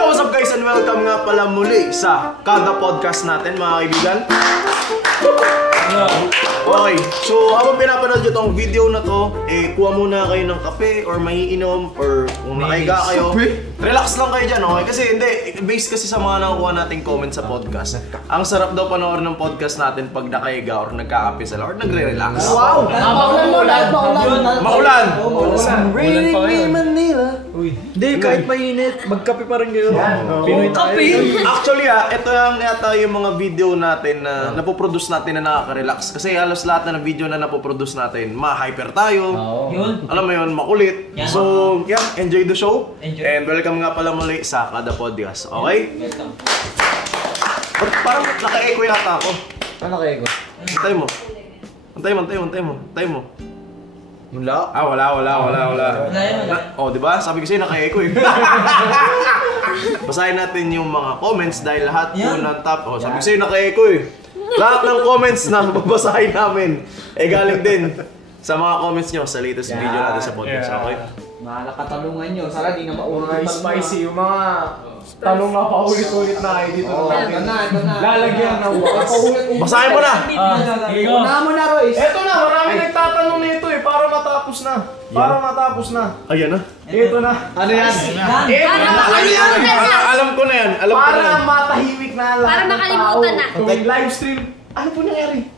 What's up guys and welcome nga pala muli sa Kada Podcast natin mga kaibigan. Okay, so habang pinapanood nyo tong video na to, kuha muna kayo ng kape or maiinom or kung nakahiga kayo, relax lang kayo dyan, okay? Kasi hindi, based kasi sa mga nakukuha nating comment sa podcast, ang sarap daw panoorin ng podcast natin pag nakahiga or nagkakape sila or nagre-relax. Wow! Maulan! Raining in Manila. Hindi, kahit mainit, magkape pa rin kayo. Pinoy tayo. Actually ito yung yata yung mga video natin na napoproduce natin na nakaka-relax. Kasi halos lahat na video na napoproduce natin, ma-hyper tayo. Alam mo yun, makulit. So, enjoy the show. And welcome nga pala muli sa Kada Podcast. Okay? Parang naka-echo yata ako. Ano kayo? Antay mo. Wala? Wala. Oh, di ba? Sabi ko sa'yo, naka-echo eh. Basahin natin yung mga comments dahil lahat po ng top. Oh, sabi ko sa'yo, naka-echo eh. Lahat ng comments na babasahin namin galing din sa mga comments nyo sa latest video natin sa podcast. Okay? Mga nakatalungan nyo, sana di na maulit. Spicy, yung mga tanong na paulit-ulit na kayo dito. Ito na. Lalagyan na paulit-ulit. Basahin mo na! Una mo na, Royce. Eto na, marami nagtatanong nito eh, para matapos na. Ayan na. Ito na. Ano yan? Alam ko na yan. Para matahimik na lahat para makalimutan na. Tuwing live stream, ano po nangyari?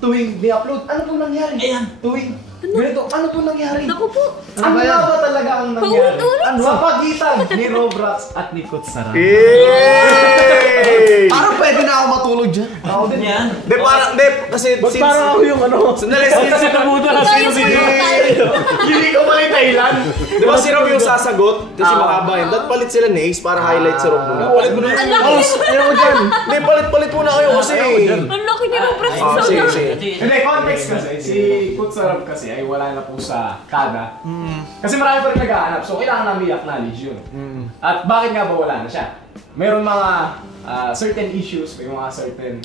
Tuwing ni-upload, ano po nangyari? Tuwing ganito, ano po nangyari? Naku po. Ano ba talaga ang nangyari? Paulit-ulit. Sa pagitan ni Robrax at ni Kutsara. Parang pwede na ako matulog dyan. Ako din yan. Hindi, parang, kasi since... Parang ako yung ano? Sandali, since nabuta Ikaw yung portal. Hindi ko ba yung Thailand? Di ba si Rob yung sasagot? Kasi mahaba yun. Dapat palit sila ni Ace para highlight si Rob muna. Palit mo na. Ayaw ko dyan. Hindi, palit muna kayo kasi. Ang laki niya ng press. Sige. Hindi, context kasi. Si Kutsarab kasi ay wala na po sa Kada. Kasi marami pa rin nag-aanap. So, kailangan namin i-acknowledge yun. At bakit nga ba wala na siya? Meron mga certain issues, may mga certain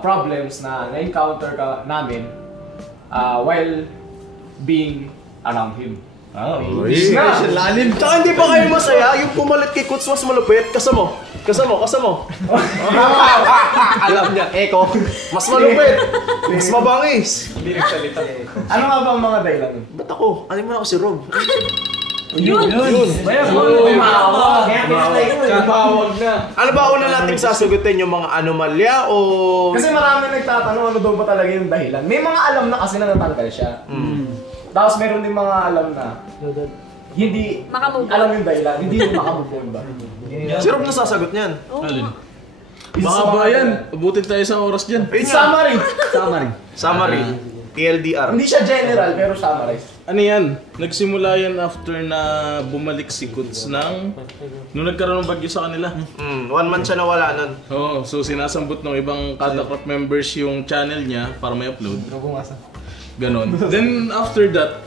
problems na na-encounter namin while being around him. Lalim. Tsaka hindi ba kayo masaya? Yung pumalit kay Kuts mas malupit? Kasamo. Alam niya, Eko. Mas malupit. Mas mabangis. Hindi nagsalita. Ano nga ba ang mga dahilan? Ba't ako? Ano mo ako si Rob? Yun. Tumawag na. Ano ba una nating sasagutin? Yung mga anomalya o... Kasi marami nagtatanong ano daw ba talaga yung dahilan. May mga alam na kasi na natanggal siya. Tapos meron din mga alam na hindi Makamove on. alam yung dahilan. Hindi makamove on ba? Si Rob na sasagot niyan. Baka ba yan? Abutin tayo sa oras dyan. Summary. TLDR. Hindi siya general pero summarize. Ano yan? Nagsimula yan after na bumalik si Kuts nung nagkaroon ng bagyo sa kanila. 1 month siya nawala nun. Oo, so sinasambot ng ibang Kadacraft members yung channel niya para may upload. Ganon. Then after that,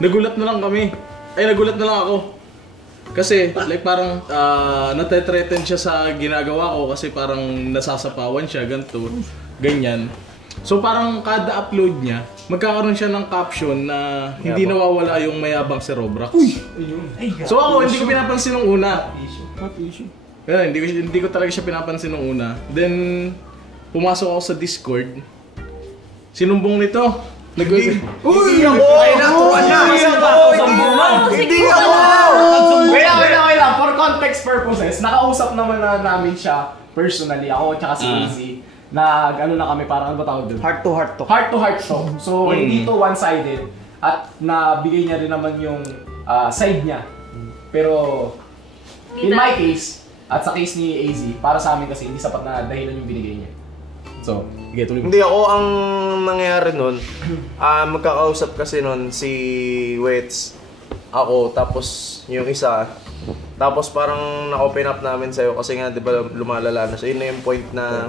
nagulat na lang ako. Kasi like parang nate-threaten siya sa ginagawa ko kasi parang nasasapawan siya, ganyan. So parang kada upload niya, magkakaroon siya ng caption na hindi nawawala yung mayabang si Robrax. So ako, hindi ko pinapansin nung una. Hindi ko talaga siya pinapansin nung una. Then, pumasok ako sa Discord. Sinumbong nito. Hindi ako! Hindi ako! Wait lang. For context purposes, nakausap naman na namin siya personally. Ako at si Easy. Ano na kami, parang ano ba tawag doon? Heart to heart to. Heart to heart talk. So, hindi to one-sided. At nabigay niya rin naman yung side niya. Pero, in my case, at sa case ni AZ, para sa amin kasi hindi sapat na dahilan yung binigay niya. So, tuloy mo. Hindi ako ang nangyari nun. Magkakausap kasi nun si Wets, ako, tapos yung isa. Tapos parang na-open up namin sa'yo kasi nga di ba lumalala na siya. Yun na yung point na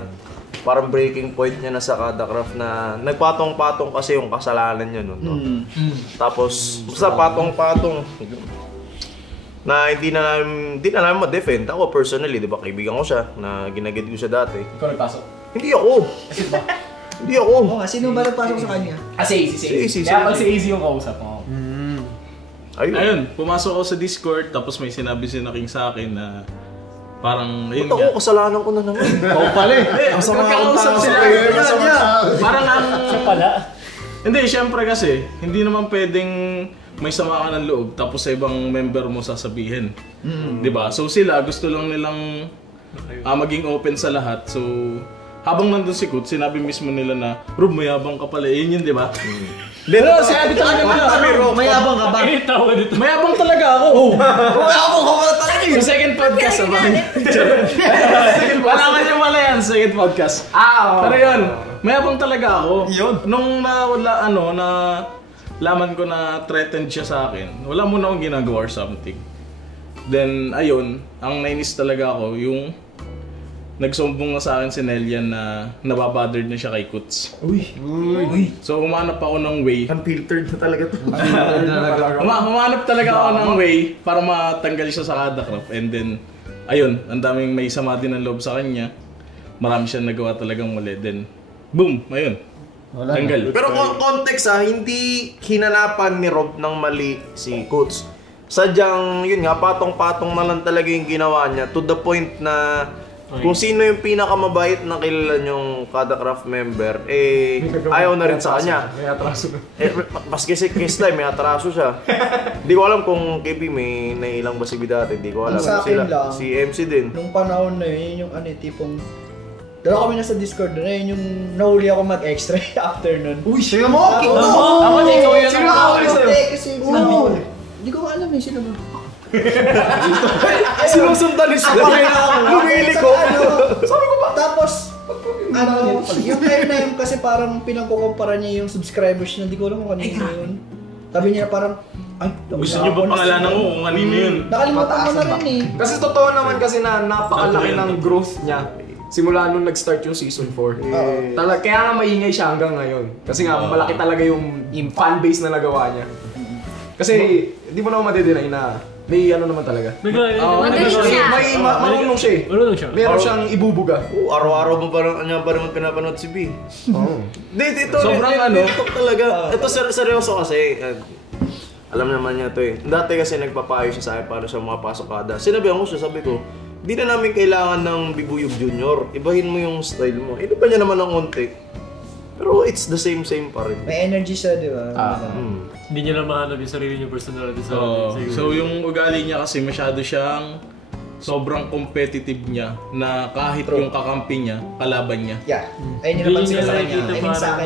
parang breaking point niya na sa Kadacraft na nagpatong-patong kasi yung kasalanan niya nun. No? Tapos basta patong-patong na hindi na namin ma-defend. Ako personally, di ba kaibigan ko siya na ginagid ko siya dati. Ikaw nagpasok? Hindi ako! Hindi ako! Oo, sino ba nagpasok sa kanya? Si AZ. Kaya pag si AZ yung kausap mo. Ayun, pumasok ako sa Discord tapos may sinabi si Naking sa akin na Parang, ayun Ito nga. ko, kasalanan ko na naman. Ikaw pala eh. Ang sama magkakausap sila. Parang ang... Pala. Hindi, syempre kasi, hindi naman pwedeng may sama ka ng loob tapos sa ibang member mo sasabihin. Di ba? So sila, gusto lang nilang maging open sa lahat. So, habang nandun si Kut, sinabi mismo nila na, Rob, mayabang ka pala. Yun yun, di ba? Pero sinabi talaga nila, Mayabang ka ba? mayabang talaga ako. Mayabang ka ba talaga Sa second podcast, Malaman niyo pala yan, second podcast. Pero yun, mayabang talaga ako. Nung laman ko na threatened siya sa akin, wala muna akong ginagawa or something. Then, ayun, ang nainis talaga ako, yung nagsumbong na sa akin si Nelian na nababothered na siya kay Kuts. Uy. So, umanap ako ng way. Unfiltered na talaga to. Humanap talaga ako ng way para matanggal siya sa Kadakrap. And then, ayun, ang daming may sama din ng loob sa kanya. Marami siya nagawa talagang mali. Then, boom, ayun. Tanggal. Pero context hindi hinanapan ni Rob ng mali si Kuts. Sadyang, yun nga, patong-patong na lang talaga yung ginawa niya. To the point na kung sino yung pinakamabait na kilala niyong Kadakrap member, ayaw na rin sa kanya. May atraso na. Maski si Kislay, may atraso siya. Hindi ko alam kung KB may nailang ba si Bidate, hindi ko alam. Sa akin lang. Si MC din. Nung panahon na yun, yung tipong... Dalawa kami nasa Discord na yun, yung nahuli ako mag-extra after nun. Uy, sige mo! Ako na ikaw yan. Sino Ako ako sa'yo. kasi... Hindi ko alam eh, sino ba? Sinusundan ni Sly. Lumili ko. Sabi ko ba? Tapos, yung time na yun kasi parang pinagkukumpara niya yung subscribers niya, hindi ko alam kung kanino yun. Sabi niya parang, Gusto niyo ba pangalanan ko kung kanino yun? Nakalimutan ko na rin eh. Kasi totoo naman kasi na napakalaki ng growth niya. Simula nung nag-start yung season 4. Kaya nga maingay siya hanggang ngayon. Kasi nga malaki talaga yung fanbase na nagawa niya. Kasi hindi mo naman madidinay na may naman talaga. Magaling siya. Marunong siya eh. Marunong siya. Meron siyang ibubuga. Araw-araw mo parang pinapanood si B. Dito, Sobrang TikTok talaga. Ito seryoso kasi. Alam naman niya to eh. Dati kasi nagpapayo siya sa akin para siya makapasok kada. Sinabihan ko siya, sabi ko, di na namin kailangan ng Bibuyog Junior. Ibahin mo yung style mo. Iba niya naman ng konti. Pero it's the same pa rin. May energy siya, di ba? Hindi niya na mahanap yung sarili niya personality sa So yung ugali niya kasi masyado siyang sobrang competitive niya na kahit yung kakampi niya, kalaban niya. Yeah. Ayun yung Hindi napansin niya ko sa kanya. nakikita I mean sa akin.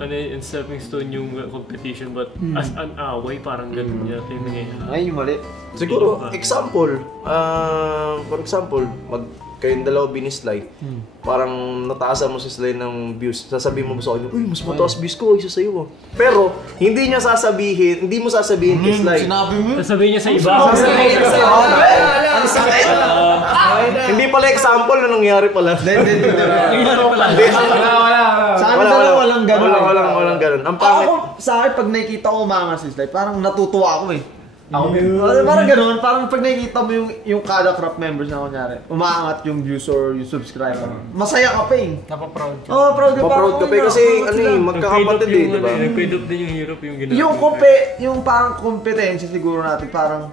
parang stepping stone yung competition but as an away parang ganun niya yung nangyayari. Ayun yung mali. Siguro, example, for example, kayong dalawa binislay, parang nataasan mo si Sly ng views, sasabihin mo sa kanya, uy, mas mataas views ko, isa sa'yo. Pero, hindi mo sasabihin kay Sly. Sasabihin niya sa iba. Ang sakit! Hindi pala example na nangyari pala. Nangyari pala. Sa akin dalawa walang ganun. Walang ganun. Ang pangit. Ako, sa akin, pag nakikita ko umangas si Sly, parang natutuwa ako eh. Parang gano'n, parang pag nakikita mo yung Kadakrap members na kunyari, umaangat yung views or yung subscriber, masaya ka pa eh. Napaproud ka. Oo, proud ka pa. Ma-proud ka pa kasi magkakapatid eh, di ba? Nag-fade up din yung hirap yung ginagawa. Yung parang kompetensya siguro natin, parang,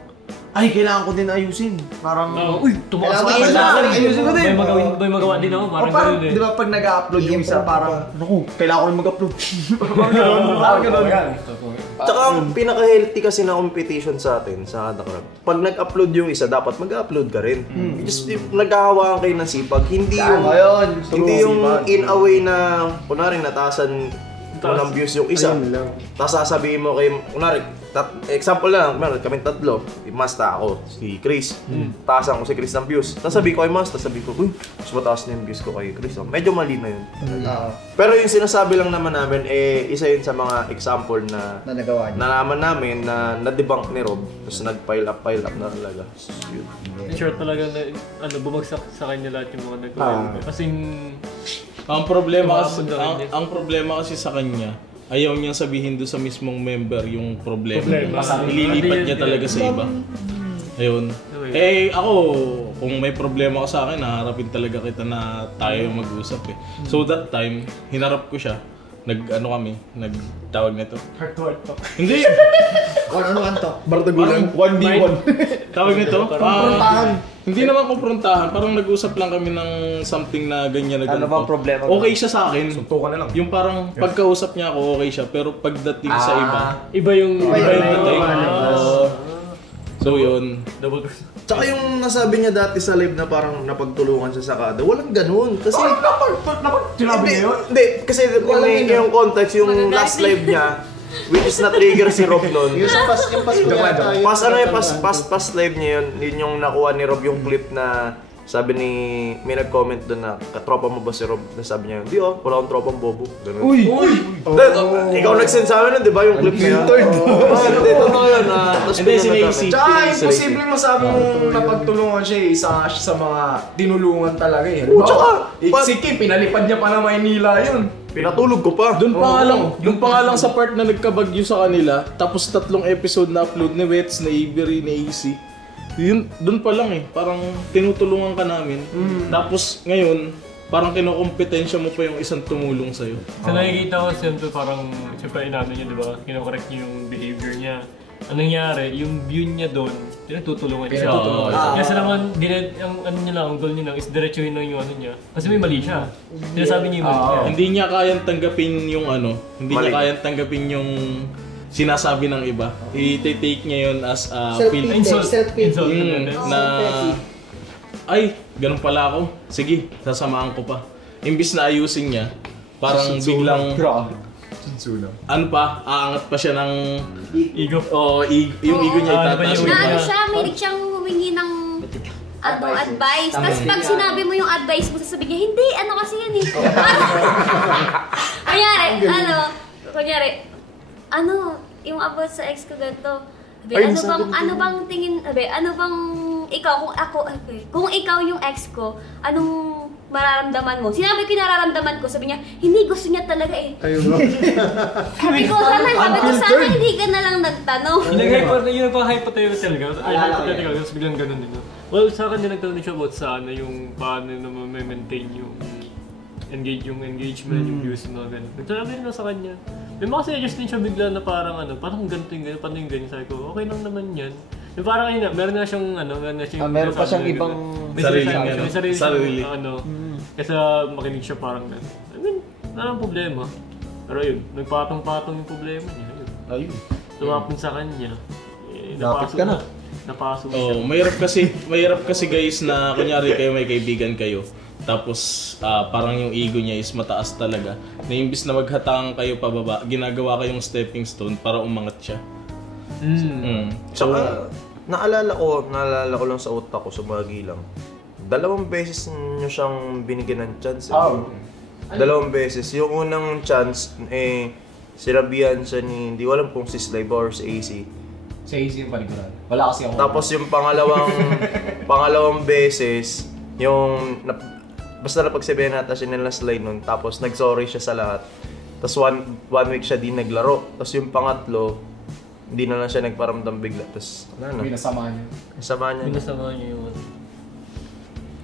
ay, kailangan ko din ayusin. Parang, Uy, tumakas ka kailangan ayusin ko din. May magawa din ako, parang Parang, ganun eh. di ba pag nag-upload yung isa, parang, naku, kailangan ko rin mag-upload. Parang gano'n. Tsaka ang pinaka-healthy kasi na competition sa atin, sa Kadakrap. Pag nag-upload yung isa, dapat mag-upload ka rin. Just nagkahawaan kayo ng sipag. Hindi yung in a way na, kunwari nataasan mo ng views yung isa. Tapos sasabihin mo kay, kunwari, example lang, kami tatlo, si Masta ako, si Chris. Taasan ko si Chris ng views. Tapos sabi ko kay Masta, sabi ko, uy, mas mataas na yung views ko kay Chris. Medyo mali na yun. Pero yung sinasabi lang naman namin, isa yun sa mga example na nagawa niya. nalaman namin na na-debunk ni Rob. Tapos nag-pile up na talaga. Yun. In short talaga na bumagsak sa kanya lahat yung mga nag-comment. Kasi Ang problema kasi sa kanya, ayaw niyang sabihin doon sa mismong member yung problema. Ililipat niya talaga sa iba. Ayun. Ako, kung may problema ka sa akin, haharapin talaga kita na tayo mag-usap eh. So that time, hinarap ko siya. Nagtawag nito. Heart-to-heart talk. Hindi! Ano to? Bardagulan. 1v1. Tawag nito? Hindi naman kumprontahan, parang nag-usap lang kami ng something na ganyan na Ano ganito. bang problema? Okay siya sa akin. Suntukan na lang. Yung parang pagkausap niya ako, okay siya. Pero pagdating sa iba, Iba yung dating. So yun. Double Tsaka yung nasabi niya dati sa live na parang napagtulungan siya sa kada, walang ganun. Kasi, Sinabi niya yun? hindi, kasi yung context, yung last live niya, which is na-trigger si Rob nun. Yung pas Pas live niya yun yung nakuha ni Rob yung clip na sabi ni, may nag-comment doon na, katropa mo ba si Rob? Na sabi niya, hindi wala akong tropang bobo. Ganun. Uy! Ikaw nag-send sa amin nun, di ba yung clip na yun? Hindi, totoo yun. Hindi, si Lacey. Tsaka imposible masabi mong napagtulungan siya eh. Isa siya sa mga tinulungan talaga eh. Tsaka, Si Kim, pinalipad niya pa ng Maynila yun. pinatulog ko pa. Doon pa nga lang sa part na nagkabagyo sa kanila, tapos 3 episode na upload ni Wets, na Avery, ni AC. Yun, doon pa lang parang tinutulungan ka namin. Tapos ngayon, parang kinukompetensya mo pa yung isang tumulong sa'yo. Sa nakikita ko siyempre parang, siyempre inaano niya, di ba? Kinokorrect niya yung behavior niya. Anong nangyari, yung view niya doon, tinutulungan niya siya. Kasi naman, ang ano niya lang, ang goal niya lang is diretsuhin lang yung ano niya. Kasi may mali siya. Sinasabi niya yung mali niya. Hindi niya kayang tanggapin yung hindi Mali. niya kayang tanggapin yung sinasabi ng iba. I-take niya yun as Insult. Insult. na ay, ganun pala ako. Sige, sasamahan ko pa. Imbis na ayusin niya, parang biglang ano pa, aangat pa siya ng Ego. yung ego niya itataas. Yung Na ano niya. siya, may siyang humingi ng advice. Tapos pag sinabi mo yung advice mo, sasabihin niya, hindi, ano kasi yan eh. Kunyari, yung about sa ex ko ganito. Ano bang tingin, ano bang ikaw, kung ikaw yung ex ko, anong mararamdaman mo? Sinabi ko yung nararamdaman ko, sabi niya, hindi gusto niya talaga eh. Sabi ko, sana hindi ka na lang nagtanong. Yung hypothetical ka, hypothetical, tapos biglang ganun din. Well, sa akin din nagtanong siya about sana yung paano na ma-maintain yung engagement, yung views na gano'n. Nagsasabi rin na sa kanya. May mga suggest din siya bigla na parang ganito yung gano'n, paano yung ganyan. Sabi ko, okay lang naman yan. Yung parang ayun na, meron na siyang meron pa siyang ibang sarili. Kesa makinig siya parang gano'n. I mean, wala nang problema. Pero yun, nagpatong-patong yung problema niya. Ayun. Tumapon sa kanya. Lapit ka na. Napasok siya. Mahirap kasi guys na kunyari kayo may kaibigan kayo. Tapos parang yung ego niya is mataas talaga. Na imbis na maghatangan kayo pababa, ginagawa kayong stepping stone para umangat siya. Tsaka, naalala ko lang sa utak ko, sumagi lang. 2 beses nyo siyang binigyan ng chance. Dalawang beses. Yung unang chance, sinabihan siya ni, hindi ko alam kung si Slive or si AC. Sa easy yung paliguran. Wala kasi ako. Tapos yung pangalawang beses, basta napagsabihan natin siya nila slide nun, tapos nag-sorry siya sa lahat. Tapos one week siya di naglaro. Tapos yung pangatlo, hindi na lang siya nagparamdam bigla. Tapos Pinasama niya. Pinasama niya yung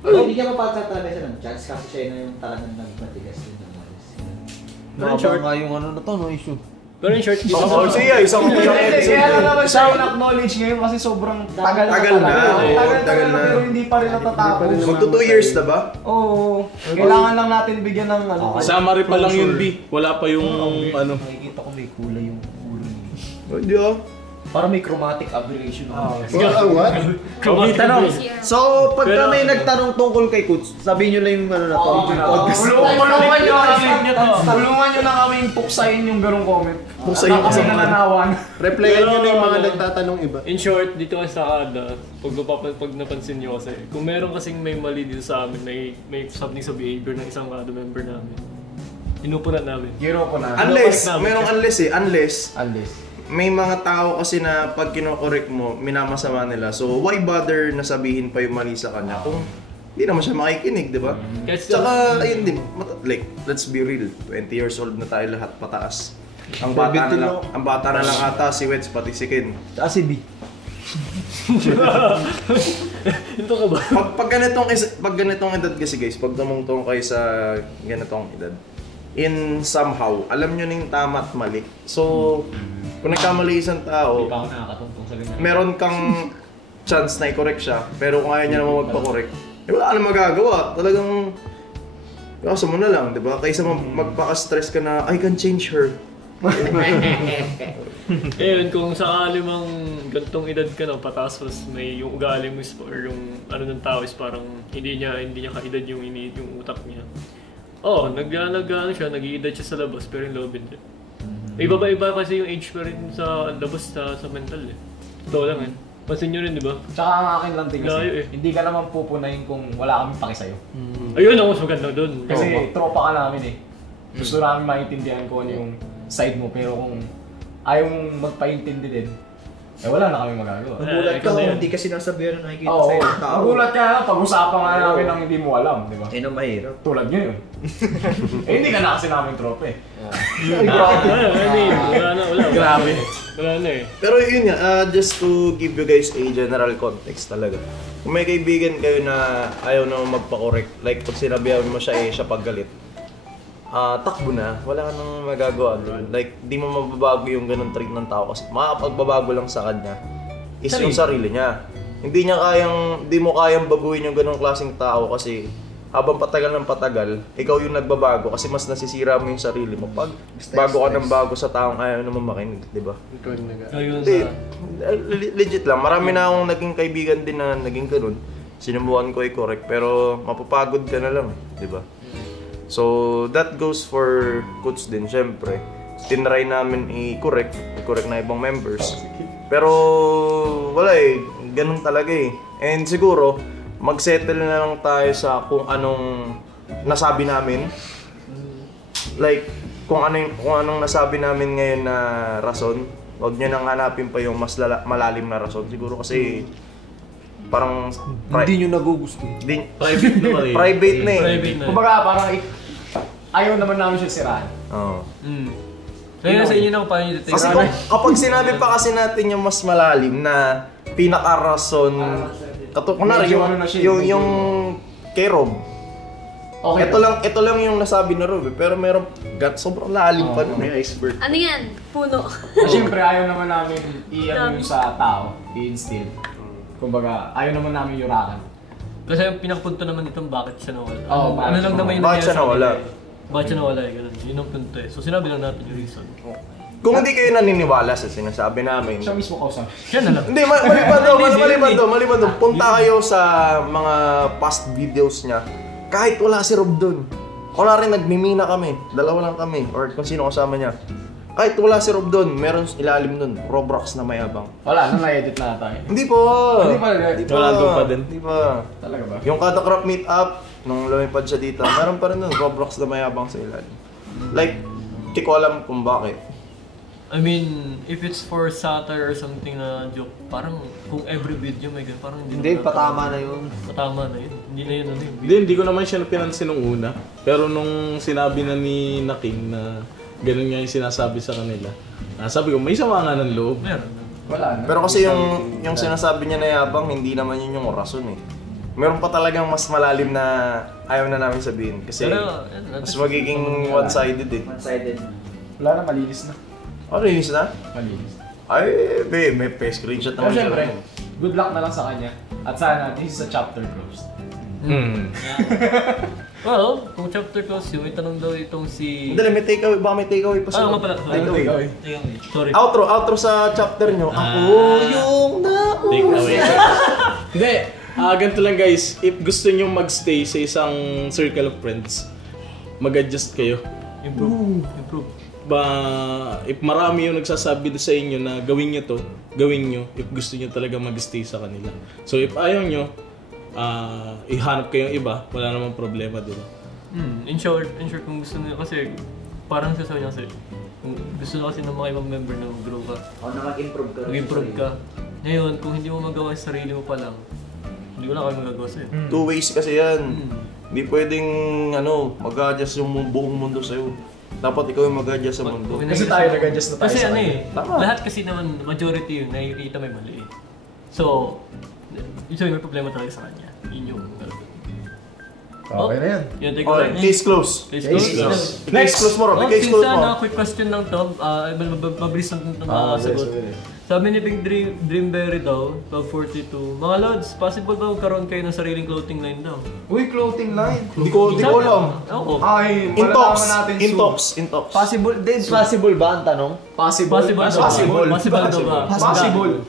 Hindi ka mapagtatala siya ng chance kasi siya na yung talagang nagmatigas din ng malis. Nakabang nga yung ano na to, no issue. Pero in short, dito isang Kaya lang naman siya in-acknowledge ngayon kasi sobrang tagal na. Tagal na pero hindi pa rin natatapos. Magto 2 years na ba? Oo. Kailangan lang natin bigyan ng ano. Summary pa lang yun, B. Wala pa yung Nakikita ko may kulay yung ulo niya. Hindi Para may chromatic aberration. Tanong. So, pagka may nagtanong tungkol kay Kuts, sabihin nyo lang yung ano na to. Tulungan nyo na kaming puksain yung ganong comment. Puksain kasi nananawan. Replyan nyo na yung mga nagtatanong iba. In short, dito kasi sa kada, pag napansin nyo kasi, kung meron kasing may mali dito sa amin, may something sa behavior ng isang kada member namin, inupunan namin. Unless may mga tao kasi na pag kinokorek mo, minamasama nila. So, why bother na sabihin pa yung mali sa kanya kung hindi naman siya makikinig, di ba? Tsaka, ayun din, like, let's be real, 20 years old na tayo lahat pataas. Ang bata na lang ata si Wets, pati si Ken. Tsaka si B. Ito ka ba? Pag ganitong edad kasi guys, pag tumungtong kayo sa ganitong edad, in somehow, alam nyo na yung tama at mali. So, kung nagkamali isang tao, meron kang chance na i-correct siya, pero kung ayaw niya naman magpa-correct, wala ka na magagawa. Talagang, kaso mo na lang, di ba? Kaysa magpaka-stress ka na, I can change her. Ayun, kung sakali mang gantong edad ka na, pataas may yung ugali mo or yung ano ng tao is parang hindi niya kaedad yung utak niya. Nag-iedad siya sa labas pero yung loob hindi. Iba-iba kasi yung age pa rin sa labas sa mental eh. Totoo lang eh. Pansin nyo rin, di ba? Tsaka ang akin lang din kasi, Layo eh. hindi ka naman pupunayin kung wala kaming paki sa'yo. Ayun ang mas maganda doon. Kasi tropa ka namin eh. Gusto namin maintindihan ko ano yung side mo, pero kung ayaw mong magpaintindi din, wala na kami magagawa. Magulat ka kung hindi ka sinasabihan na nakikita Oo, sa'yo ng tao. magulat ka na, pag-usapan nga namin ang hindi mo alam, di ba? Yun ang mahirap. Tulad nyo yun. Hindi ka na kasi namin tropa eh. Wala. Grabe. Wala na eh. Pero yun nga, just to give you guys a general context talaga. Kung may kaibigan kayo na ayaw na magpa-correct, like pag sinabihan mo siya siya paggalit, takbo na, wala ka nang magagawa doon. Like, di mo mababago yung ganun trait ng tao kasi makakapagbabago lang sa kanya is yung sarili niya. Hindi mo kayang baguhin yung ganung klaseng tao kasi habang patagal ng patagal, ikaw yung nagbabago kasi mas nasisira mo yung sarili mo pag bago ka ng bago sa taong ayaw naman makinig, di ba? Hindi, legit lang. Marami na akong naging kaibigan din na naging ganun. Sinubukan ko i-correct pero mapapagod ka na lang, di ba? So, that goes for Coach din, syempre. Tinry namin i-correct na ibang members. Pero, wala eh. Ganun talaga eh. And siguro, mag-settle na lang tayo sa kung anong nasabi namin. Like, kung anong nasabi namin ngayon na rason. Huwag nyo nang hanapin pa yung mas malalim na rason. Siguro kasi, parang Hindi nyo nagugusto. Private na rin. Private na eh. Private na. Kumbaga parang ayaw naman namin siya siraan. Oo. Kaya sa inyo na kung paano nyo dito. Kasi kapag sinabi pa kasi natin yung mas malalim na pinaka-rason, kunwari yung kay Rob. Okay. Ito lang yung nasabi na Rob pero meron sobrang lalim pa nun. May iceberg. Ano yan? Puno. Siyempre ayaw naman namin i-ano yung sa tao, i-instill. Kumbaga, ayaw naman namin yurakan. Kasi yung pinakapunto naman itong bakit siya nawala. Oo, Ano lang naman yung Bakit siya nangyari sa nawala? kanila eh. Bakit siya nawala eh, ganun. Yun ang punto eh. So sinabi lang natin yung reason. Kung hindi kayo naniniwala sa sinasabi namin. Siya mismo kausap. Siya na lang. Hindi, maliban doon. Punta kayo sa mga past videos niya. Kahit wala si Rob doon. Wala rin nagmimina kami. Dalawa lang kami. Or kung sino kasama niya. Kahit wala si Rob doon, meron ilalim doon. Robrox na mayabang. Wala, na-edit na tayo. Hindi po! Hindi pa. Wala doon pa din. Hindi pa. Talaga ba? Yung kada crop meet up, nung lumipad siya dito, meron pa rin doon. Roblox na mayabang sa ilalim. Like, hindi ko alam kung bakit. I mean, if it's for satire or something na joke, parang kung every video may ganun, parang Hindi, patama na yun. Patama na yun. Hindi na yun ano yun. Hindi ko naman siya pinansin nung una. Pero nung sinabi na ni Naking na ganun nga yung sinasabi sa kanila, sabi ko, may sama nga ng loob. Meron na. Wala na. Pero kasi yung sinasabi niya na yabang, hindi naman yun yung rason eh. Meron pa talagang mas malalim na ayaw na namin sabihin. Kasi mas magiging one-sided eh. One-sided. Wala na, malinis na. Oh, release na? Malinis. Ay, may screenshot Pero naman syempre, siya. good luck na lang sa kanya. At sana, this is a chapter closed. Well, kung chapter close yun, may tanong daw itong si... Hindi, may takeaway. Baka may takeaway pa siya. nga pala. Takeaway. Sorry. Outro sa chapter nyo. Ako yung Take away. nauna. Hindi. Ganito lang guys. If gusto nyo magstay sa isang circle of friends, mag-adjust kayo. Improve. If marami yung nagsasabi sa inyo na gawin nyo to, gawin nyo if gusto nyo talaga mag-stay sa kanila. So if ayaw nyo, ihanap kayong iba, wala namang problema, di ba? In short, kung gusto nyo, kasi parang sasabi niya kasi, kung gusto na kasi ng mga ibang member na mag-grow ka, O na mag-improve ka. mag-improve ka. Ngayon, kung hindi mo magawa sa sarili mo pa lang, hindi wala kayo magagawa sa'yo. Two ways kasi yan. Hindi pwedeng mag-adjust yung buong mundo sa'yo. Dapat ikaw yung mag-adjust sa mundo. Kasi tayo nag-adjust na tayo Kasi sa ano kanya. eh, lahat kasi naman, majority yun, nakikita may mali eh. So, may problema talaga sa kanya. Yun yung Okay na yan. Yun, take Okay, case close. Case Case close. close. Case close mo, Rob. Case Since close mo. quick question lang to, mabilis lang itong sagot. Sabi ni Big Dreamberry daw, 1242, mga Lods, possible ba magkaroon kayo ng sariling clothing line daw? Uy, clothing line. Hindi ko alam. Oo. Ay, Intox. malalaman natin Intox. Possible ba ang tanong? Possible daw ba? Possible.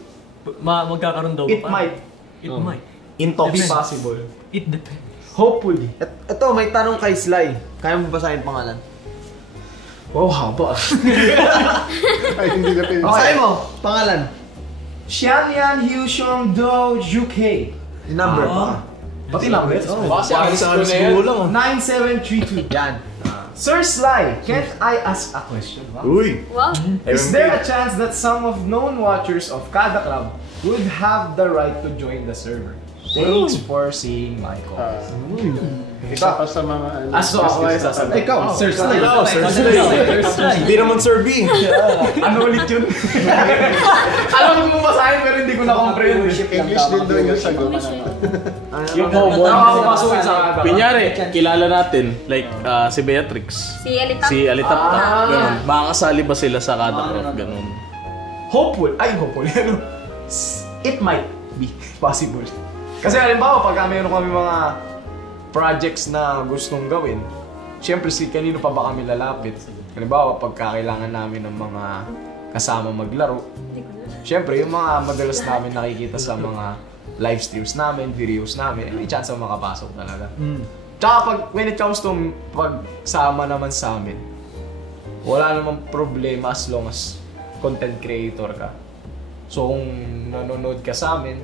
Magkakaroon daw ba? It might. It might. Intox. Be possible. It depends. Hopefully. Ito, may tanong kay Sly. Kaya mo basahin pangalan? Wow, haba. Ay, hindi na pinag Basahin mo, pangalan. Xianyan Hyushong Do UK. Yung number pa. Pati number? Parang sa school lang. 9732. Yan. Sir Sly, can't I ask a question? Uy! Wow. Is there a chance that some of known watchers of Kada Club would have the right to join the server? Thanks for seeing my calls. Isa pa sa mga... So ako ay sasabihin. Ikaw, Sir Sly. Hindi naman Sir B. Ano ulit yun? Alam mo basahin pero hindi ko na-comprehend. English din daw yung sagot. Yung nakapapasukin sa Kada. Pinyari, kilala natin, like si Beatrix. Si Elitap. Si Alitap. Ganun. Makakasali ba sila sa Kada Crop? Ganun. Hopeful. It might be possible. Kasi halimbawa, pagka meron kami mga projects na gustong gawin, syempre kanino pa ba kami lalapit? Halimbawa, pagka kailangan namin ng mga kasama maglaro, syempre yung mga madalas namin nakikita sa mga live streams namin, videos namin, may chance na makapasok talaga. Tsaka when it comes to pagsama naman sa amin, wala namang problema as long as content creator ka. So kung nanonood ka sa amin,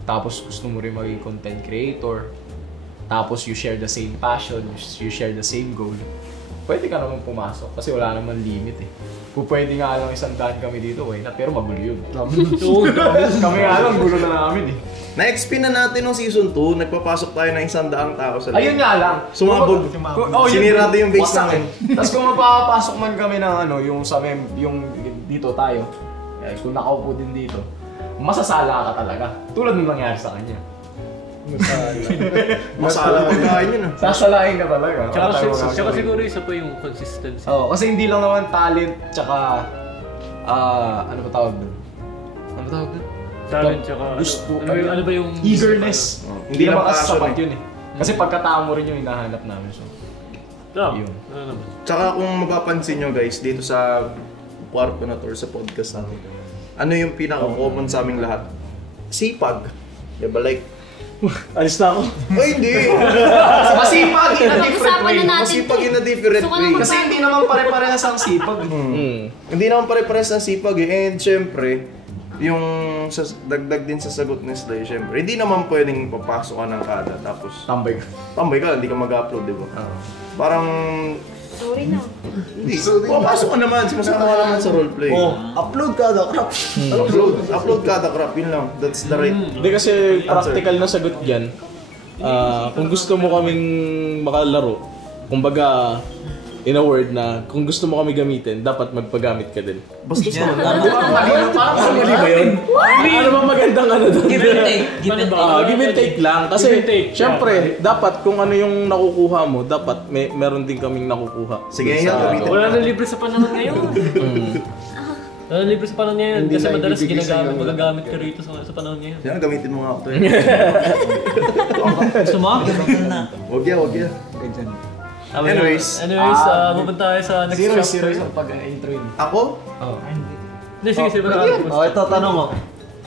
tapos gusto mo rin maging content creator, tapos you share the same passion, you share the same goal, pwede ka naman pumasok kasi wala naman limit eh. Kung pwede nga lang 100 kami dito, pero magulo yun. Kami nga lang, gulo na namin eh. Na-XP na natin nung season 2, nagpapasok tayo ng 100 tao sa Ayun nga lang. Sumabog. Sinira natin yung base namin. Tapos kung mapapasok man kami ng yung dito tayo, kung nakaupo din dito, masasala ka talaga. Tulad ng nangyari sa kanya. Masala pagkain yun ah. Sasalain ka talaga. Tsaka siguro isa pa yung consistency. Oo, kasi hindi lang naman talent, tsaka ano ba tawag doon? Talent tsaka gusto. ano ba yung Eagerness. Hindi lang kasi passion sapat yun eh. Kasi pagkatao mo rin yung hinahanap namin. So, yun. Tsaka kung mapapansin nyo guys, dito sa kwarto na to or sa podcast natin, ano yung pinaka-common sa aming lahat? Sipag. Diba like, Alis na ako. ay hindi! Masipag in a different way. Pag-usapan na natin. Masipag in a different Gusto ko way. naman Kasi hindi naman pare-parehas ang sipag. Hindi naman pare-pares ang sipag eh. And syempre, yung dagdag din sa sagot ni Sly, syempre, hindi naman pwedeng papasok ka ng kada tapos Tambay ka. tambay ka, hindi ka mag-upload, di ba? Parang, Sorry na. hindi, papasok ka naman, sumasama ka naman sa roleplay. Upload ka daw, crap. Upload kada crap, yun lang. That's the right. Hindi kasi practical na sagot dyan. Kung gusto mo kaming makalaro, kumbaga, in a word na kung gusto mo kami gamitin, dapat magpagamit ka din. Basta sa Parang mali ba yun? Ano ba magandang ano doon? Give and take. Give and take. Give and take lang. Kasi, Give and take. syempre, dapat kung ano yung nakukuha mo, dapat meron din kaming nakukuha. Sige, yan, gamitin. Wala na libre sa panahon ngayon. Wala na libre sa panahon ngayon Hindi kasi na madalas ibibigay magagamit ka rito sa panahon ngayon. Yan, gamitin mo nga ako to. Gusto mo? Wag yan. Anyways, pupunta tayo sa next Zero chapter. sa pag-intro yun. Ako? Hindi, sige. Ito, tanong mo.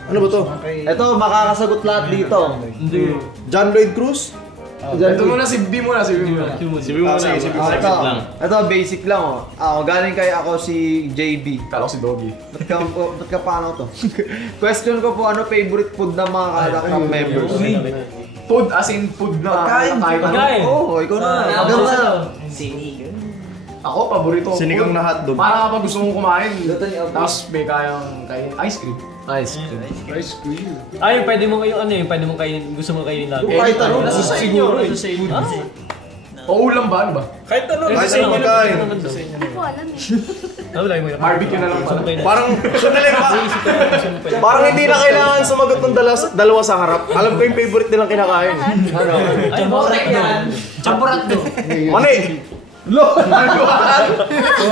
Ano ba to? Ito, makakasagot lahat dito. Hindi. John Lloyd Cruz? Ito muna si B muna. Sabi mo na, Ito, basic lang oh. Galing kay ako si JB. Kala ko si Doggy. Ba't ka paano to? Question ko po, ano favorite food ng mga Kada-Crop members? Food as in food na Pagkain. Oo, ikaw na. Ikaw na. Sinigang. Ako, paborito ko. Sinigang na hotdog. Para kapag gusto mong kumain, tapos may kayang kain ice cream. Ice cream. Yung pwede mong pwede mong kainin, gusto mong kainin lagi. Kahit ano, Nasa sa inyo. Nasa sa inyo. O ulam ba? Ano ba? kahit ano. Kahit ano magkain. Hindi ko alam eh. Ano lagi mo yun? Barbecue na lang pala. Parang, sandali ba? Parang hindi na kailangan sumagot ng dalawa sa harap. Alam ko yung favorite nilang kinakain. Ano? Ay, borek yan. Champorato. Mani!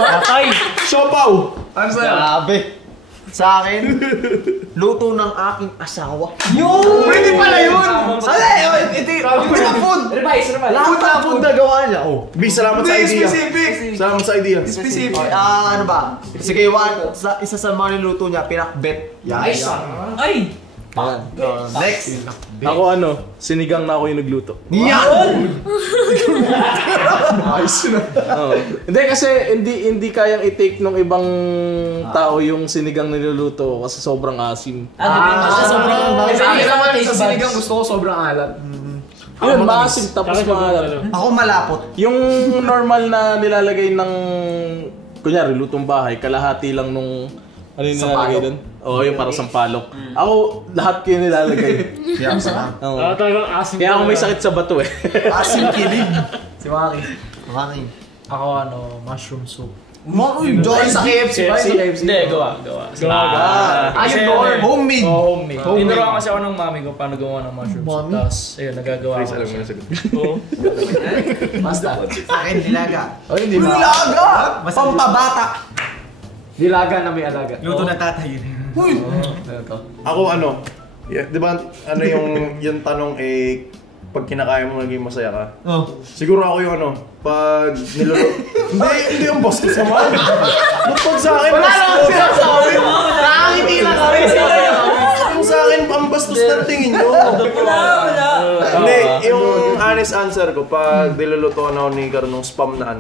Atay. Siopaw! Ano sa'yo? Grabe. Sa akin, luto ng aking asawa. Pwede pala yun! Hindi na food! Revise. Lahat ng food na gawa niya. Oh. B, salamat sa idea. Specific! Salamat sa idea. Specific! Ano ba? Sige, isa sa mga niluto niya, pinakbet. Nice! Ay! Next! Ako sinigang na ako yung nagluto. Yan! Oo. Hindi kasi hindi kayang i-take ng ibang tao yung sinigang na niluluto kasi sobrang asim. Sa akin naman, sa sinigang gusto ko sobrang alat. Yun, maasim tapos maalat. Ako malapot. Yung normal na nilalagay ng kunyari lutong bahay, kalahati lang nung ano yung nilalagay doon? Oo, yung para sampalok. Ako, lahat kayo nilalagay. Kaya masarap. Oo. Talagang asim. Kaya ako may sakit sa bato eh. Asim kilig. Si Maki. Maki. Ako mushroom soup. Maki, Joy sa KFC. Hindi, gawa. Ayun doon. Homemade. Homemade. Tinuruan kasi ako ng mami ko paano gawa ng mushroom soup. Mami? Tapos, ayun, nagagawa Please, ko. alam mo na sagot. Basta. Sa akin, nilaga. Nilaga! Pampabata. Nilaga na may alaga. Luto na tatay. Ako di ba yung tanong pag kinakain mo naging masaya ka? Siguro ako yung pag niluluto. Hindi yung bastos naman. Pag sa akin, bastos. Nakangiti lang kami. Yung sa akin, ang bastos ng tingin nyo. Hindi, yung honest answer ko, pag niluluto na ako ni Carnong spam na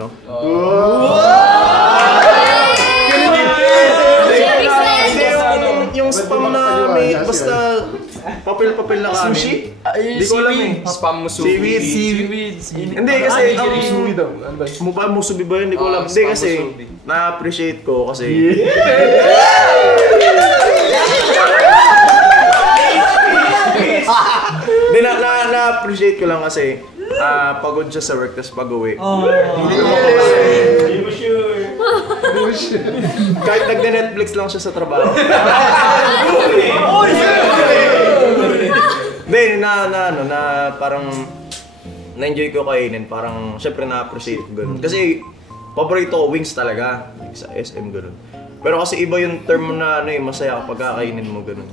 yung spam na may basta papel-papel na kanin. Sushi? Hindi ko alam eh. Spam musubi. Seaweed. Hindi kasi musubi daw. Mukha musubi ba yun? Hindi ko alam. Hindi kasi na-appreciate ko kasi Hindi na-appreciate ko lang kasi pagod siya sa work tapos pag-uwi. Kahit nagde-Netflix lang siya sa trabaho. Hindi, parang na-enjoy ko kainin, parang syempre na-appreciate ko ganun. Kasi paborito ko wings talaga, sa SM ganun. Pero kasi iba yung term na masaya kapag kakainin mo ganun.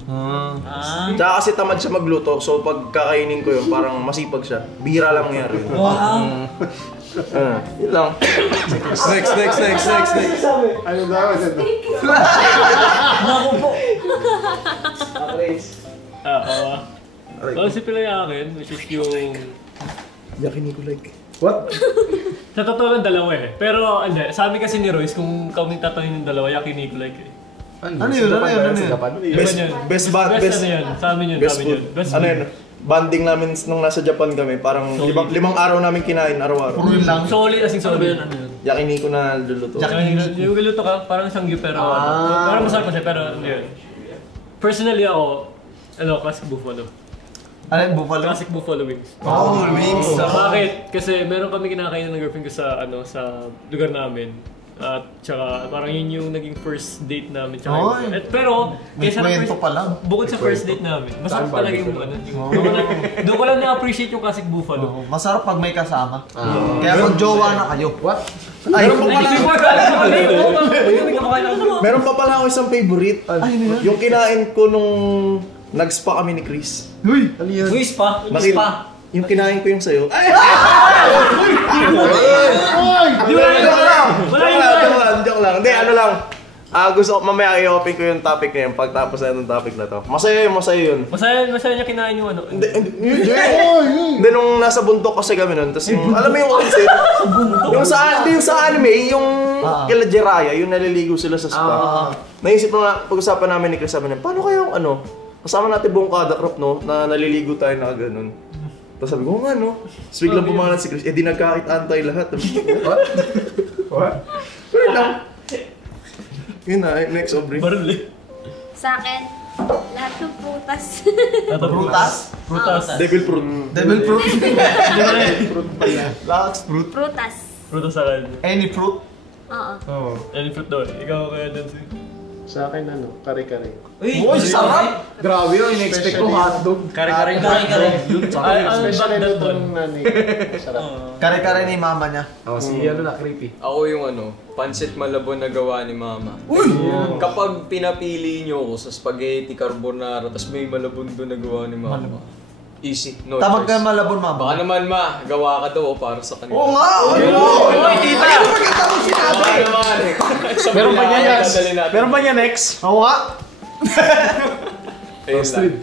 Tsaka kasi tamad siya magluto, so pag kakainin ko yun, parang masipag siya. Bihira lang nangyari. Yun lang. Next. Ano daw? Ang sipil yung akin, which is yung... Yakiniku like. What? Sa totoo lang dalawa eh. Pero hindi, sa amin kasi ni Royce, kung kami tatanungin ng dalawa, yakiniku like eh. Ano yun? Best Best ano yun? Sa amin yun, Best sa amin food. yun. Best Ano food. yun? Banding namin nung nasa Japan kami, parang limang araw namin kinain araw-araw. Puro yun lang. Solid, asing solid. Ano yun? Yakiniku na luluto. Yung galuto ka, parang isang gyud pero parang masarap pa siya pero ano yun. Personally ako, classic buffalo. Ano yung buffalo? Classic buffalo wings. Wings. Bakit? Kasi meron kami kinakain ng girlfriend ko sa sa lugar namin. At tsaka parang yun yung naging first date namin. Tsaka, pero may kwento pa lang. Bukod sa first date namin, masarap talaga yung doon ko lang na-appreciate yung classic buffalo. Masarap pag may kasama. Kaya pag jowa na kayo. What? Meron pa pala ako isang favorite. Yung kinain ko nung nag-spa kami ni Chris. Uy! Ano yan? Uy, spa! Yung kinain ko yung sayo. Joke lang. Hindi, gusto ko mamaya i-open ko yung topic na yun pagtapos na yung topic na to. Masaya yun. Masaya niya kinain yung ano. Hindi, nung nasa bundok kasi kami nun, tapos yung, alam mo yung concept? Yung sa anime, yung kila Jiraiya, yung naliligo sila sa spa. Naisip na pag-usapan namin ni Chris, sabi niya, paano kayong kasama natin buong kadakrop na naliligo tayo na gano'n. Tapos sabi ko, nga Tapos biglang pumangat si Chris, di nagkakit-antay lahat. What? Pero lang. Yun na, next Aubrey. Barili. Sa akin, lahat ng prutas. Prutas? Devil fruit. Devil fruit? Lax fruit? Prutas. Prutas sa akin. Any fruit? Oo. Any fruit daw eh. Ikaw kaya dyan si... Sa akin kare-kare. Uy, sarap! Grabe yun, in-expect ko hotdog. Kare-kare. Special ito ng nani. Sarap. Kare-kare ni mama niya. Si creepy. Ako yung pancit malabon na gawa ni mama. Kapag pinapili nyo ako sa spaghetti carbonara, tapos may malabon doon na gawa ni mama. Easy, no Tamag choice. ka malabon, mama. Baka naman gawa ka daw para sa kanila. Oo nga! Tita! Ano maganda mo sinabi? Baka naman Meron ba niya next? dadali natin. Meron ba niya next? Oo nga! Ayun lang.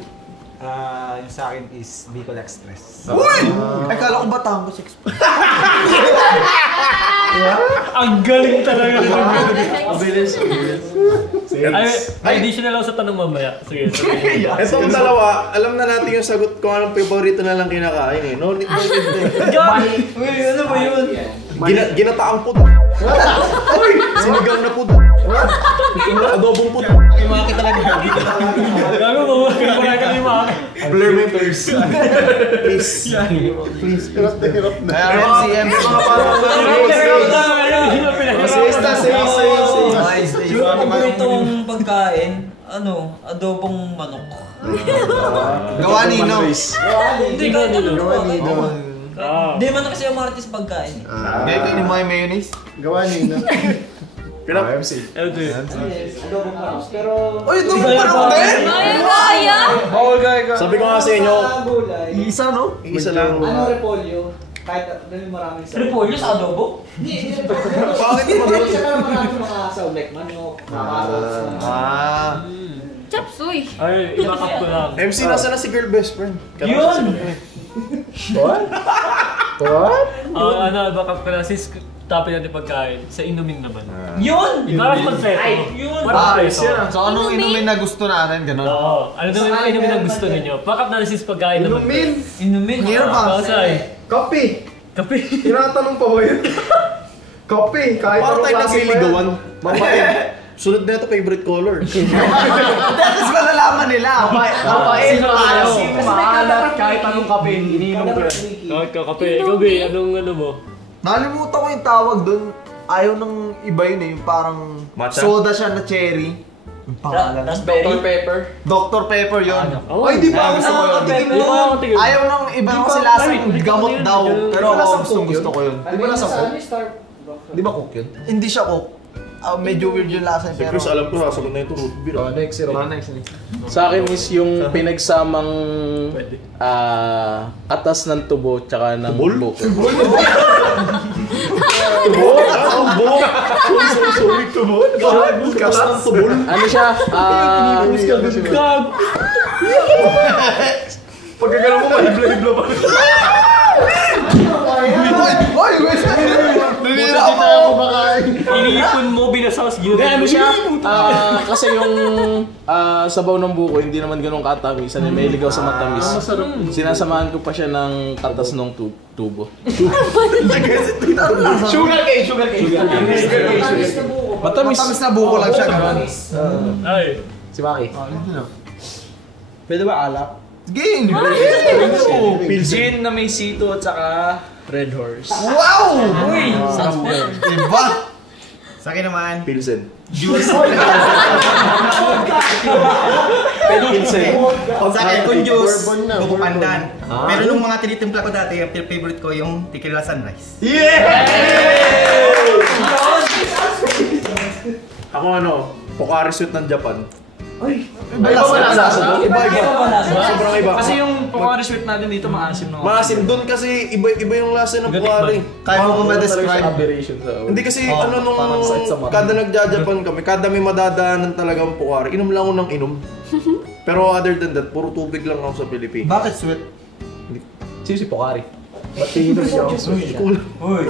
Yung sa akin is Bicol Express. Uy! Ay, kala ko Batangas Express. Ang galing talaga nito. Mabilis. Ay, additional ako sa tanong mamaya. Sige. Itong dalawa, alam na natin yung sagot kung anong favorito na lang kinakain eh. No need na eh. Uy, ano ba yun? Ginataang puto. Sinigang na puto. Adobong puto. Imakit talaga. Gago, mawala ka ni Maki. Blur me please. Please. Hirap na hirap na. Kaya MC mga parang Yung paboritong pagkain, adobong manok. gawa nino. Hindi ka ano. Ah. Hindi man kasi yung mga artist pagkain. Ngayon ni may mayonnaise. Gawa niyo na. MC. Adobong manok. Pero... Uy, ito mo parang din! Kaya? Sabi ko nga sa inyo, Isa, no? isa lang. Ano repolyo? Kahit maraming sa... Repolyo sa adobo? Hindi repolyo. Bakit naman? Kasi maraming mga like manok, Chop suey. Ay, ibakap ko lang. MC, nasa na si girl best friend? Yun! Ibakap ko lang. Since topic natin pagkain, sa inumin naman. Yun! Parang konseto. Yun! Parang konseto. So, anong inumin na gusto natin? Ganon. Oo. Ano naman yung inumin na gusto ninyo? Bakap natin since pagkain naman. Inumin. Hirap ba? Kasay. Kape! Kape. Tinatanong pa ko yun. Kape! Kahit Parang anong tayo klase pa yan. nagliligawan. Mapait. Sunod na ito, favorite color. Tapos malalaman nila. Sino tayo? Maalat kahit anong kape, iniinom ko yan. Kahit ka kape. Ikaw, Bey, anong ano mo? Nalimutan ko yung tawag doon. Ayaw ng iba yun eh. Yung parang Matcha? soda siya na cherry. Yung pangalan. Dr. Pepper. Dr. Pepper yun. Ay, di ba? Gusto ko yun. Hindi pa ako tingin. Ayaw ng iba kasi lasang gamot daw. Pero ako gusto ko yun. Di ba nasa cook? Di ba cook yun? Hindi siya cook. Medyo weird yung lasa Si pero... Chris, alam ko, sasagot na ito root beer. Next, zero. Sa akin is yung pinagsamang atas ng tubo tsaka ng buko. Tubo? Sorry, tubo? Kas ng tubol? Ano siya? Pagkagalaw mo, mahibla-hibla pa. Nanira ako! Iniipon mo, binasawas, Hindi, ano siya? Kasi yung sabaw ng buko, hindi naman ganun katamis. Ano, may ligaw sa matamis. Sinasamahan ko pa siya ng katas ng tubo. Sugar cane. Matamis na buko lang siya. Ay. Si Maki. Pwede ba alak? Game! Gin na may sito at saka Red Horse. Wow! Uy! Iba! Sa akin naman, Pilsen. juice. Pilsen. Sa akin, kung juice, buko pandan. Pero nung mga tinitimpla ko dati, yung favorite ko yung Tequila Sunrise. Ako Pocari Sweet ng Japan. Iba ba nasa? Iba. Sobrang iba. Kasi yung Pocari Sweet natin dito maasim na. Maasim doon kasi iba yung lasa ng Pocari. Kaya mo ba describe? Aberration sa... Hindi kasi nung kada nagja-Japan kami, kada may madadaanan talagang Pocari, inom lang ako ng inom. Pero other than that, puro tubig lang ako sa Pilipinas. Bakit sweet? Sino si Pocari? Ba't tingin siya?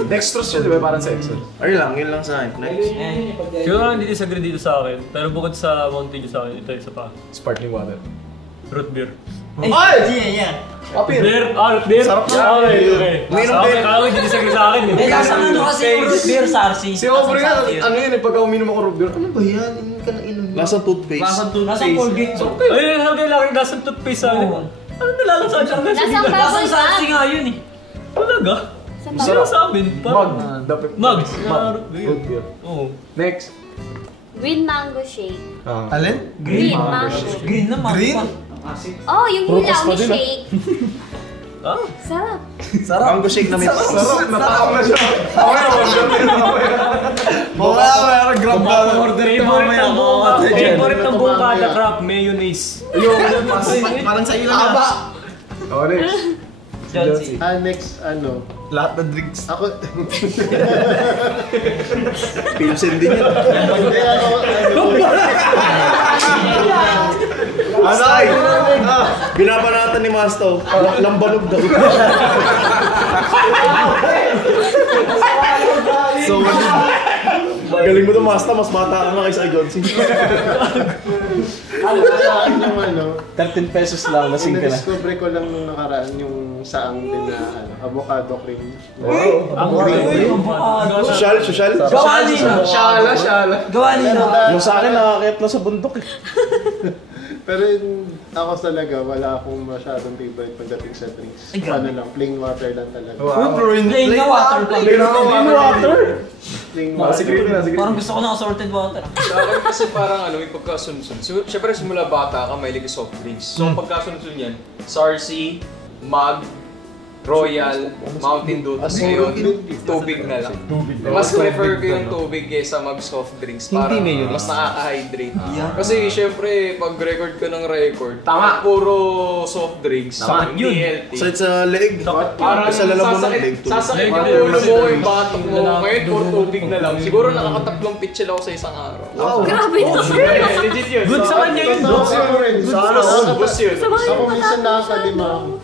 Dextrose siya, di ba? Parang sa Excel. Yun lang sa akin. Next. Siguro nga hindi disagree dito sa akin. Pero bukod sa Mountain Dew sa akin, ito isa pa. Sparkling water. Root beer. Ay! Beer? Root beer? Sarap na. Okay. Uminom din. Kaya hindi disagree sa akin. Eh, lasang ano kasi yung root beer sa RC. Si Aubrey nga, ano yun eh, pagka uminom ako root beer, ano ba yan? Inom ka na inom. Lasang toothpaste. Lasang Colgate. Ay, hanggang lang lasang toothpaste sa akin. Ano nalalasaan siya? Lasang Lasang bubble sa RC gum. nga yun eh. Talaga? Sarap sa amin. Mug. Mug. Root beer. Oo. Next. Green mango shake. Alin? Green mango. Green na, Green? Oh, yung hilaw ni shake. Sarap. Mango shake na may Sarap, natakaw na siya. Wala, grab ka. Favorite ng buong kada crap, mayonnaise. Parang sa ilo na. Oh, next. Jonesy. Next, Lahat ng drinks. Ako, Pilsen din yan. Asay! Binabanatan ni Masto. Lambanog daw. So, galing mo to, Masta. Mas bata ka na kaysa kay Johnson. yung 13 pesos lang, lasing ka na. na-discover ko lang nung nakaraan yung saang din na avocado cream. Ang green. Social? Gawa nila. Gawa nila. Yung sa akin, nakakayat na sa bundok eh. Pero ako talaga, wala akong masyadong favorite pagdating sa drinks. Ay, grabe. Plain water lang talaga. Plain na water. Plain water? Plain water. Parang gusto ko ng assorted water. Sa akin kasi parang may pagkasunod-sunod. Siyempre simula bata ka, mahilig ka soft drinks. So pagkasunod-sunod yan, Sarsi, Mag, Royal, Mountain Dew, tapos ngayon, tubig na lang. Mas prefer ko yung tubig kaysa mag-soft drinks para mas nakaka-hydrate. Kasi syempre, pag record ka ng record, puro soft drinks, hindi healthy. Sakit sa leeg. Parang sa lalamunan ng leeg. sasakit yung ulo mo, yung batok mo, ngayon puro tubig na lang. Siguro nakakatatlong pitchel ako sa isang araw. Wow. Grabe na. Legit yun. Good sa kanya yun, no? Bus yun. Ako minsan nakakalima ako.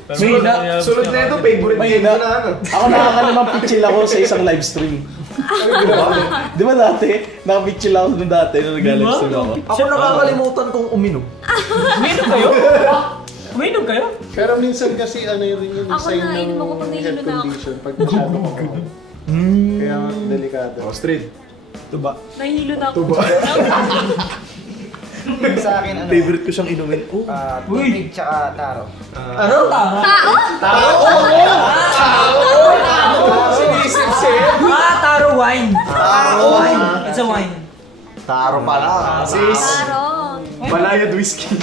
Sunod na ito, favorite game ko na Ako nakakalimang pitchil ako sa isang live stream. Di ba dati? Nakapitchil ako nung dati nung nag-live stream ako. Ako nakakalimutan kong uminom. Uminom kayo? Uminom kayo? Pero minsan kasi rin yun yung Ako sign na, ng inom ako pag health nahihilo na ako. condition. Pag masyado ko. Kaya delikado. Straight. Tuba. Nahihilo na ako. Sa akin, Favorite ko siyang inumin. tubig tsaka taro. Ano? Tao? Taro wine. Taro wine. It's a wine. Taro pala. Taro. Balayad whiskey.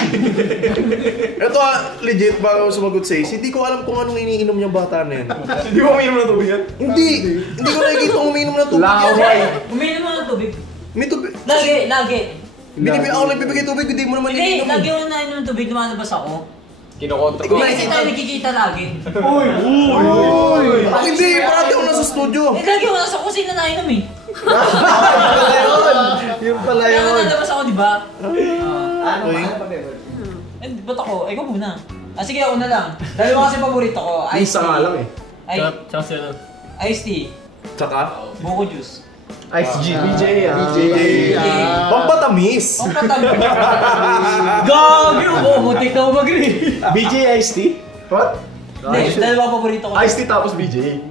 Ito legit bago ako sumagot sa Ace, hindi ko alam kung anong iniinom niyang bata na yan. Hindi mo uminom ng tubig yan? Hindi ko nakikita kung umiinom ng tubig yan. Uminom mo ng tubig. May tubig. Lagi. Ako nagbibigay tubig, hindi mo naman Hindi, iniinom. lagi mo na inom ng tubig, lumalabas ako. Kinokontra ko. Kasi tayo nagkikita lagi. Ako hindi, parati ako nasa studio. Lagi mo nasa kusina na inom eh. Yung pala Kaya yun. nalabas ako, di ba? Ano ba Ba't ako? Ikaw muna. Sige, ako na lang. Dalawa kasi paborito ko. Iced Isa nga tea. lang eh. Tsaka siya na. Iced tea. Tsaka? Buko juice. Ice G. BJ. Pampatamis! Gagi! Butik na umagri. BJ Iced Tea? What? Hindi, dalawa paborito ko. Iced tea tapos BJ.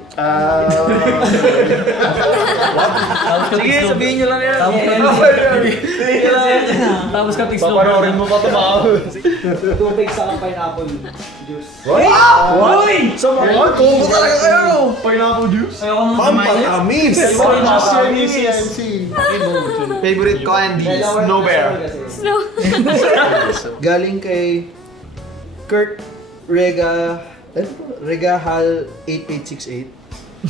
Sige, sabihin nyo lang yan. Tapos ka tig slow. Paparorin mo pa ito mga. Tubig sa pineapple juice. Uy! So, tubo talaga kayo. Pineapple juice? Ayoko mo Pampatamis! Favorite candy, Snow Bear. Slow. Galing kay Kurt Regahal 8868.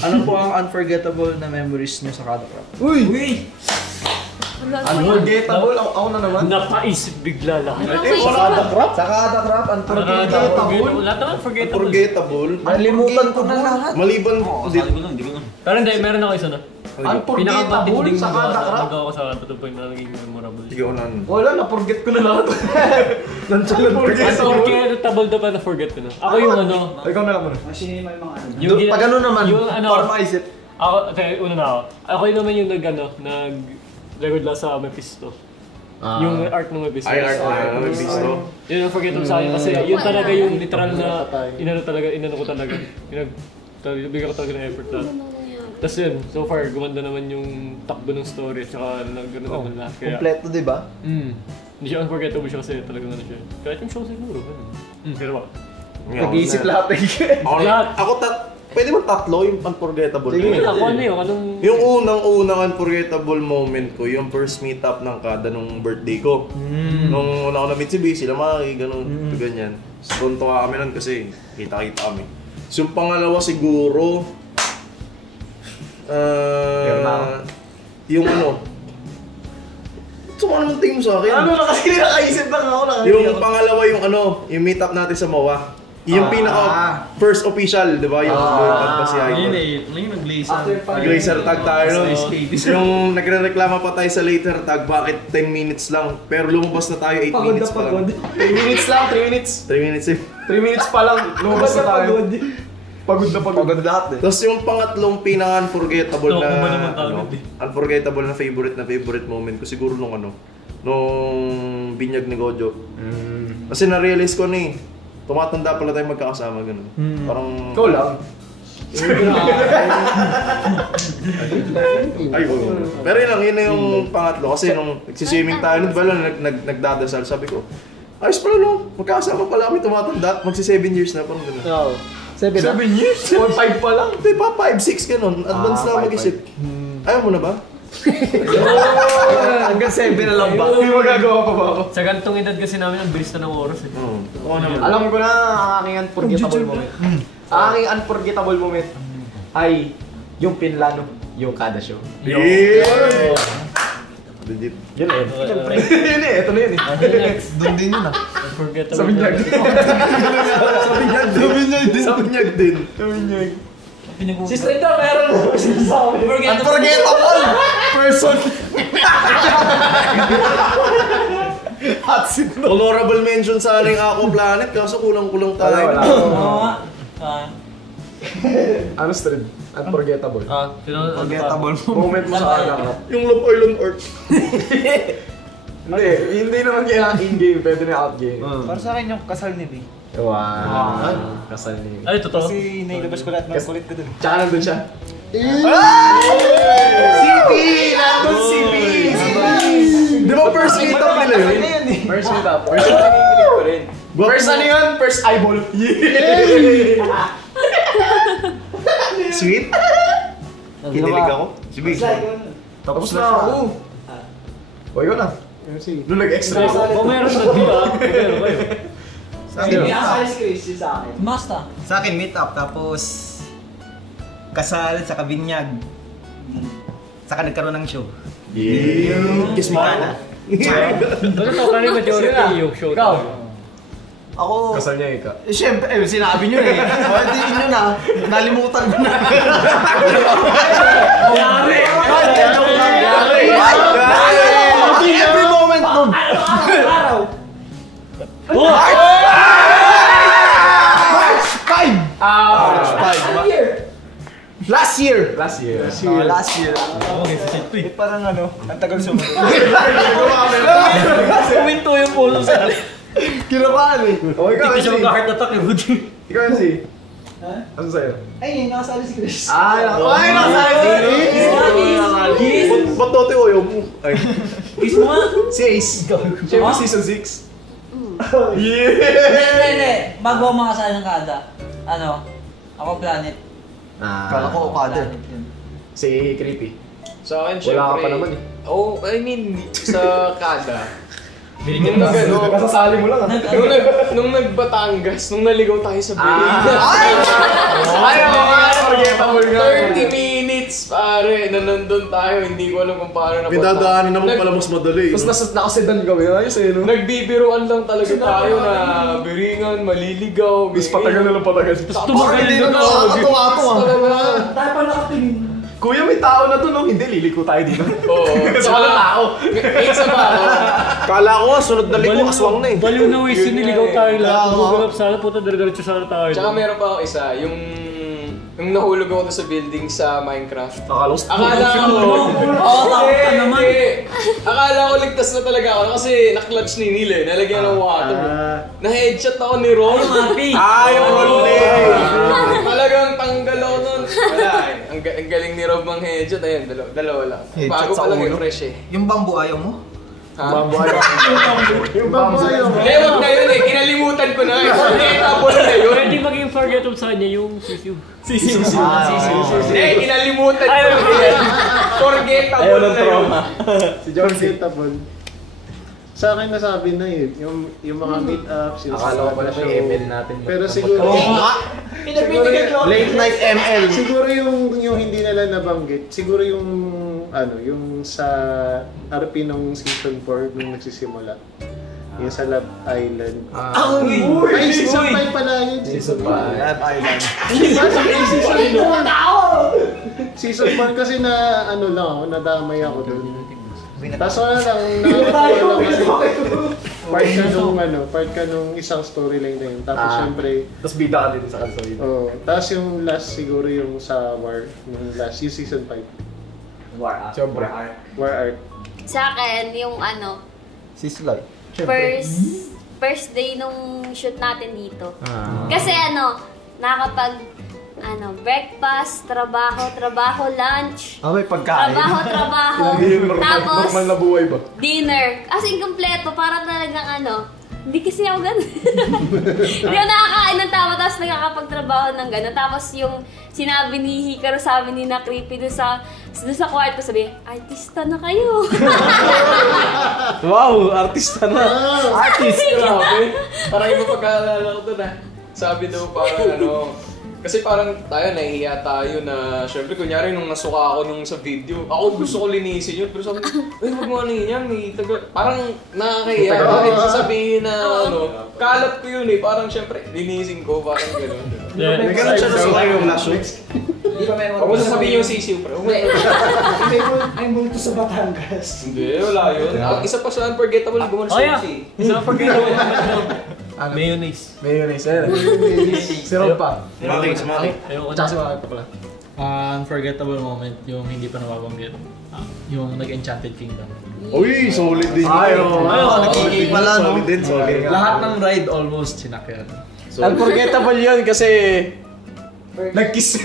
Ano po ang unforgettable na memories niyo sa kada crop? Uy! Unforgettable? Ako na naman. Napaisip bigla lahat. Sa kada crop? Sa kada crop, unforgettable. Lahat naman forgettable. Unforgettable. Nalimutan ko na lahat. Maliban din. Pero hindi, meron ako isa na. Unforgettable sa kada crop? Nagawa ko sa point na naging memorable. Sige, unan. Wala, na-forget ko na lahat. Unforgettable daw pa na-forget ko na. Ako yung ano. Ikaw na lang muna. Pag ano naman, yung ano, para maisip. Ako, una na ako. Ako yun naman yung nag-record lang sa Mephisto. Yung art ng Mephisto. Ay, art na Mephisto. Yun ang forgettable sa akin kasi yun talaga yung literal na inano ko talaga. Bigyan ko talaga ng effort na. Tapos yun, so far, gumanda naman yung takbo ng story at saka nag-gano'n naman lahat. Kompleto, di ba? Hindi siya unforgettable siya kasi talagang ano siya. Kahit yung show siguro, ganun. Pero ba? Nag-iisip lahat eh. Ako Pwede ba tatlo yung unforgettable? Sige, ako ano yun? Yung unang unforgettable moment ko, yung first meet up ng kada nung birthday ko. Nung una ko na meet si B, sila Maki, ganun, ganyan. Tuntua kami nun kasi kita-kita kami. So yung pangalawa siguro, yung ano, so ano naman tingin mo sa akin? Ano na kasi nakaisip lang ako lang. Yung pangalawa yung ano, yung meet up natin sa MOA. Yung pinaka first official, di ba? Yung tag pa si Ivor. Yung nag-glazer. Glazer tag tayo nun. Yung nagre-reklama pa tayo sa later tag, bakit 10 minutes lang? Pero lumabas na tayo 8 minutes pa lang. 3 minutes lang, 3 minutes. 3 minutes eh. 3 minutes pa lang, lumabas na tayo. Pagod na pagod lahat eh. Tapos yung pangatlong pinaka-unforgettable na unforgettable na favorite moment ko siguro nung ano, nung binyag ni Gojo. Kasi na-realize ko na tumatanda pala tayo magkakasama ganun. Parang ikaw lang. Ay, pero yun yung pangatlo kasi nung nagsiswimming tayo nun, diba nagdadasal, sabi ko, ayos pala no, magkakasama pala kami tumatanda, magsi 7 years na, parang gano'n. Oo. 7 years? 4-5 pa lang? Hindi pa, 5-6 gano'n, advance na mag-isip. Ayaw mo na ba? Hanggang 7 na lang ba? Hindi magagawa pa ba ako? Sa gantong edad kasi namin, ang bilis na ng oras eh. Oo naman. Alam ko na ang aking unforgettable moment. Ang aking unforgettable moment ay yung Pinlano, yung kada show. Yeah! Legit. Yun eh. Siyempre. Yun eh, ito na yun eh. Doon din yun Unforgettable. Sa binyag. Sa binyag din. Si Strenda, meron Unforgettable person! Hot seat no. Honorable mention sa aling Aqua Planet, kaso kulang-kulang tayo. Ano Stred? Unforgettable. Unforgettable Moment mo sa akin. Yung Love Island Art. Hindi naman kailangan in-game, pwede na out-game. Para sa akin yung kasal ni B. Wow. Kasal ni Ay, totoo. Kasi nailabas ko lahat ng kulit ko dun. Tsaka nandun siya. CP! Nandun CP! Di ba first meet up nila yun? First meet up. First ano yun? First eyeball. Sweet? Kinilig ako? Si Big. Tapos na ako. O yun na. Nung nag-extra ako. Kung meron na di ba? Meron kayo. Basta. Sa akin, meet up, tapos kasal, saka binyag. Saka nagkaroon ng show. Yeah! Kiss mo na. Ano to? Kani majority yung show. Ako... Kasal niya ika. Siyempre, sinabi nyo eh. Hindi nyo na. Nalimutan ko na. Yari! Joke lang. Every moment nun. Araw! March 5! March 5. Last year. Last year. Last year. Parang ano, ang tagal sumunod. Kuminto yung polo sa akin. Kinabahan eh. O ikaw, Hindi siya mag-heart attack eh. Ikaw MC. Ano sa'yo? Ay, nakasali si Chris. Ay, nakasali si Chris. Ba't dati ayaw mo? Ay. Kiss mo nga. Si Ace. Siyempre season 6. Hindi. Bago ako makasali ng kada, ako Planet. Kala ko Okada. Si Creepy. Sa akin, Wala ka syempre. pa naman eh. Oh, I mean, sa kada. Nung Kasasali mo lang. nung nagbatangas, nung naligaw tayo sa Bering. Unforgettable nga. 30 minutes, pare, na nandun tayo, hindi ko alam kung paano May dadaanin naman pala mas madali. Tapos nakasedan kami, ayos eh no? Nagbibiruan lang talaga tayo na Beringan, maliligaw. Bis patagal na lang patagal. Tapos tumagal Hindi na na nakakatawa. Tayo pa nakatingin. Kuya, may tao na to no? Hindi, liliko tayo dito. Oo. Sa walang tao. Ngayon sa baho. Kala ko nga, sunod na liko, aswang na eh. Baliw na waste yun, niligaw tayo lahat. Guganap sana, puta dire-diretso sana tayo. Tsaka meron pa ako isa, yung nahulog ako sa building sa Minecraft. Akala ko Akala ko ligtas na talaga ako kasi na-clutch ni Neil eh, nalagyan ng water. Na-headshot ako ni Ron. Yung rolley! Talagang tanggal ako nun. Wala eh. Ang galing ni Rob mang headshot. Ayun, dalawa lang. Headshot Bago sa pa lang ulo? yung fresh eh. Yung bamboo ayaw mo? Yung babayo. Hindi, wag na yun eh. Kinalimutan ko na eh. Forgettable na yun. Pwede maging forgettable sa kanya yung sisiw. Hindi, kinalimutan ko na yun. Forgettable na yun. Si John Forgettable. Sa akin nasabi na yun, yung mga meet-ups, yung Akala ko pala siya yung ML natin. Pero siguro, Late night ML. siguro yung hindi nila nabanggit, siguro yung sa RP ng season 4 nung nagsisimula. Yung sa Love Island. Ay, season 5 pala yun. Season 5. Love Island. Season 1 kasi na nadamay ako doon. Tapos wala lang, nakakatawa lang kasi part ka nung isang storyline na yun. Tapos syempre, Tapos bida ka din sa kansoy. tapos yung last siguro yung sa War, yung season 5. War Art. Sa akin, yung Sislay. first day nung shoot natin dito. Kasi nakakapag breakfast, trabaho, lunch. May pagkain. Trabaho. Tapos, Normal na buhay ba? dinner. As in, kompleto. Para talagang hindi kasi ako ganun. Hindi ako nakakain ng tama, tapos nakakapagtrabaho ng gano'n. Tapos yung sinabi ni Hikaru sa amin ni na creepy doon sa kwarto, sabi, artista na kayo. Wow, artista na. Artist! Grabe. Parang iba pagkaalala ko doon Sabi daw parang kasi parang tayo, nahihiya tayo na, syempre, kunyari nung nasuka ako nung sa video, ako gusto ko linisin yun, pero sabi ko, huwag mo yan, parang nakakahiya, bakit sasabihin na, kalat ko yun parang syempre, linisin ko, parang gano'n. May ganun siya nasuka yung last shoot. Huwag mo sasabihin yung sisiw, pero May multo sa Batangas. hindi, wala yun. Isa pa sa unforgettable, gumawa Oh yeah! sa Isa forgettable. Mayonnaise. Si Rob pa. Maki. Ayoko Tsaka si na. Maki pa pala. Unforgettable moment, yung hindi pa nababanggit. Yung nag-Enchanted Kingdom. Uy, solid din yun. Nakikita pala, no? Solid din, solid. Lahat ng ride almost sinakyan. Unforgettable yun kasi Nag-kiss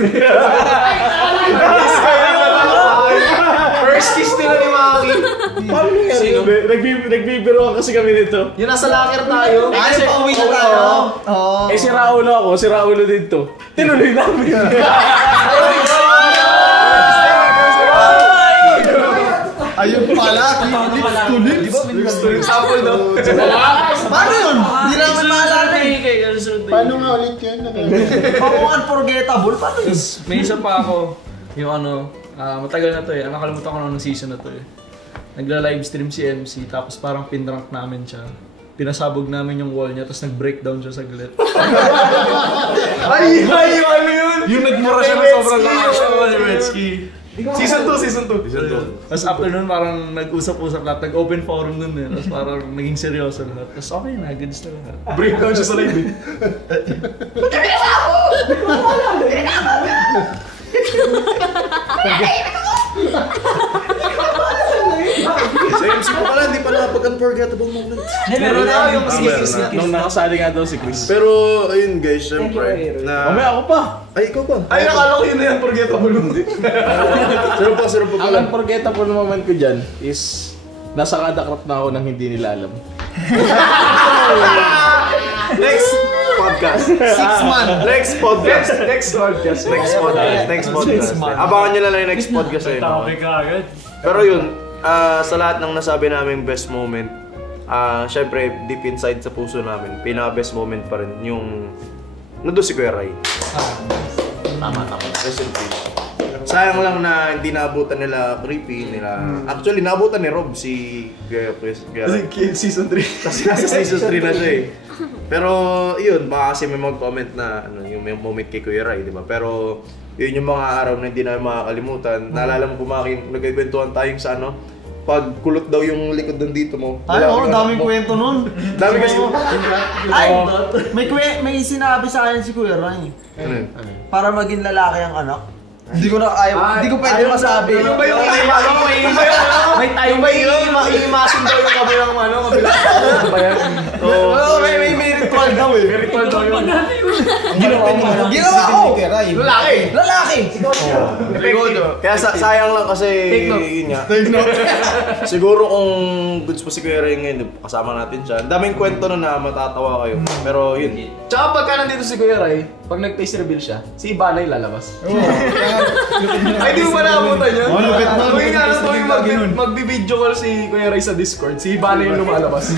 First kiss nila ni Maki. paano nangyari? Nagbibiroan kasi kami nito. Yung nasa locker tayo. Kasi pauwi na tayo. Oo. Si Raulo ako, si Raulo dito. Tinuloy namin. Ayun pala. Lips to lips. Sample, no? Paano yun? Hindi naman maalala eh. Paano nga ulit yun? Paano unforgettable? Paano yun? May isa pa ako, yung matagal na to nakalimutan ko na ng season na to Nagla-livestream si MC, tapos parang pinrank namin siya. Pinasabog namin yung wall niya, tapos nag-breakdown siya saglit. Ay, ano yun? Yung nagmura siya ng sobrang lakas ni Retsky. Season 2. Tapos after nun, parang nag-usap-usap lahat, nag-open forum nun tapos parang naging seryoso lahat. Tapos okay na, goods na lahat. Breakdown siya sa live Sa MC ko pala, hindi pa nakapag-unforgettable moment. Meron na yung Nung nakasali nga daw si Chris. Pero, ayun guys, syempre, Mamaya ako pa. Ay, ikaw pa. Ay, nakala ko yun na yan, forgettable moment. Sino pa Ang unforgettable moment ko dyan is nasa kadakrap na ako nang hindi nila alam. Next podcast. 6 months. Next podcast. Abangan nyo na lang yung next podcast eh. Topic ka agad. Pero yun, sa lahat ng nasabi naming best moment, syempre deep inside sa puso namin, pinaka-best moment pa rin yung nandun si Kuya Ray. Tama. Rest in peace. Sayang lang na hindi naabutan nila Creepy, actually naabutan ni Rob si Kuya Ray. Season 3. Kasi nasa season 3 na siya eh. Pero yun, baka kasi may mag-comment na yung may moment kay Kuya Ray, di ba? Pero yun yung mga araw na hindi namin makakalimutan. Naalala mo kumakin, nagkikwentuhan tayong sa pagkulot daw yung likod ng dito mo. Ay, daming kwento nun. Dami kasi. Ay, may sinabi sa akin si Kuya Ray. Ano yun? Para maging lalaki ang anak. Hindi ko pwede masabi. Yung ba yung may time ba yun? I-imagine daw yung kabilang kabila. ba yan? May meron ritual daw eh. May ritual daw yun. Ginawa ko! Lalaki! Lalaki! Kaya sayang lang kasi yun nga. Siguro kung goods pa si Kuya Ray ngayon, kasama natin siya. Ang daming kwento nun na matatawa kayo. Pero yun. Tsaka pagka nandito si Kuya Ray, pag nag-face reveal siya, si Ibanay lalabas. Ay, di mo ba nakabutan yun? Tuwing ano, tuwing magbi-video call si Kuya Ray sa Discord, si Ibanay yung lumalabas.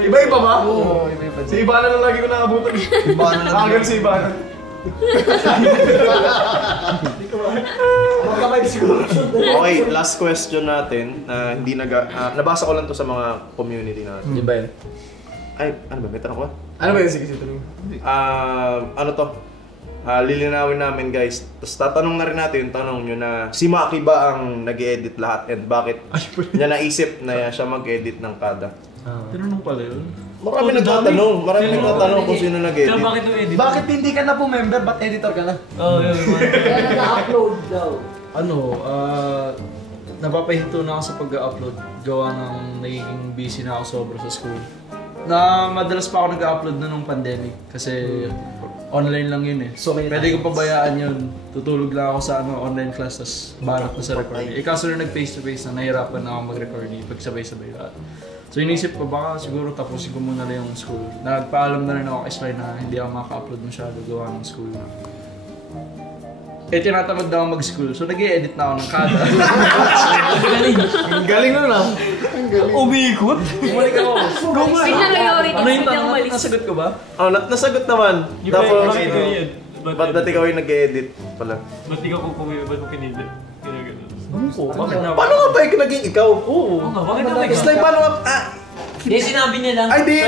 Iba-iba ba? Oo, iba-iba. Si Ibanay lang lagi ko nakabutan. Nakagal si Ibanay. Okay, last question natin na hindi nabasa ko lang to sa mga community natin. Di ba yun? Ay, ano ba? May tanong ko ba? Ano ba yun? Sige, tanong. Ano to? Lilinawin namin guys. Tapos tatanong na rin natin yung tanong nyo na si Maki ba ang nag-edit lahat and bakit niya naisip na siya mag-edit ng kada? Tinanong pala yun. Marami nagtatanong kung sino nag-edit. Kaya bakit yung edit? Bakit hindi ka na po member? Ba't editor ka na? Oo, yun. Kaya nag-upload daw. Napapahinto na ako sa pag-upload. Gawa ng nagiging busy na ako sobra sa school. Na madalas pa ako nag-upload na nung pandemic kasi online lang yun eh. So pwede kong pabayaan yun. Tutulog lang ako sa online class tas barat na sa recording. Kaso na nag-face to face na nahirapan na ako mag-recording pag sabay-sabay lahat. So inisip ko baka siguro tapusin ko muna lang yung school. Nagpaalam na rin ako kay Sly na hindi ako maka-upload masyado gawa ng school na. Tinatamad na ako mag-school, so nag-i-edit na ako ng kada. Ang galing nun ah. Umikot? Bumalik ako. Biglang priority. Ano yung tanong? Nasagot ko ba? Nasagot naman. Tapos, ba't Ba't dati ikaw yung nag-edit pala? ikaw kukuha? Ba't mo pinili? Bakit na? Paano nga ba yung naging ikaw? Oo nga, bakit na It's like, paano nga, Hindi, sinabi niya lang. ay di,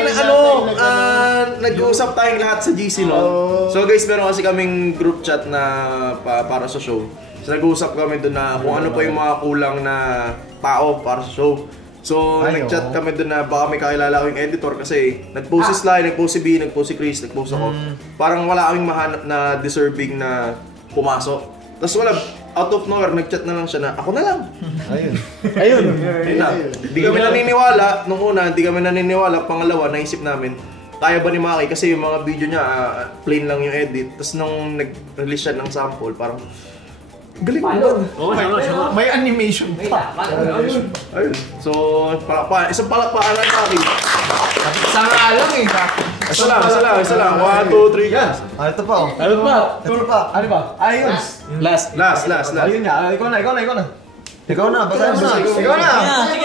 nag-uusap tayong lahat sa GC noon. So guys, meron kasi kaming group chat na para sa show. So nag-uusap kami doon na kung ano pa yung mga kulang na tao para sa show. So nag-chat kami doon na baka may kakilala ko yung editor kasi nag-post si Sly, nag-post si B, nag-post si Chris, nag-post ako. Parang wala kaming mahanap na deserving na pumasok. Tapos wala, out of nowhere, nag-chat na lang siya na, ako na lang. Ayun. Hindi kami naniniwala, nung una, hindi kami naniniwala. Pangalawa, naisip namin, kaya ba ni Maki? Kasi yung mga video niya, plain lang yung edit. Tapos nung nag-release siya ng sample, parang, galing mo. May animation pa. Ayun. So, isang palakpakan lang Maki. Sa nga lang eh. Isa lang. 1, 2, 3, yan. Ito pa oh. Ano ba? Ayun. Last. Ayun nga. Ikaw na. Ikaw na. Sige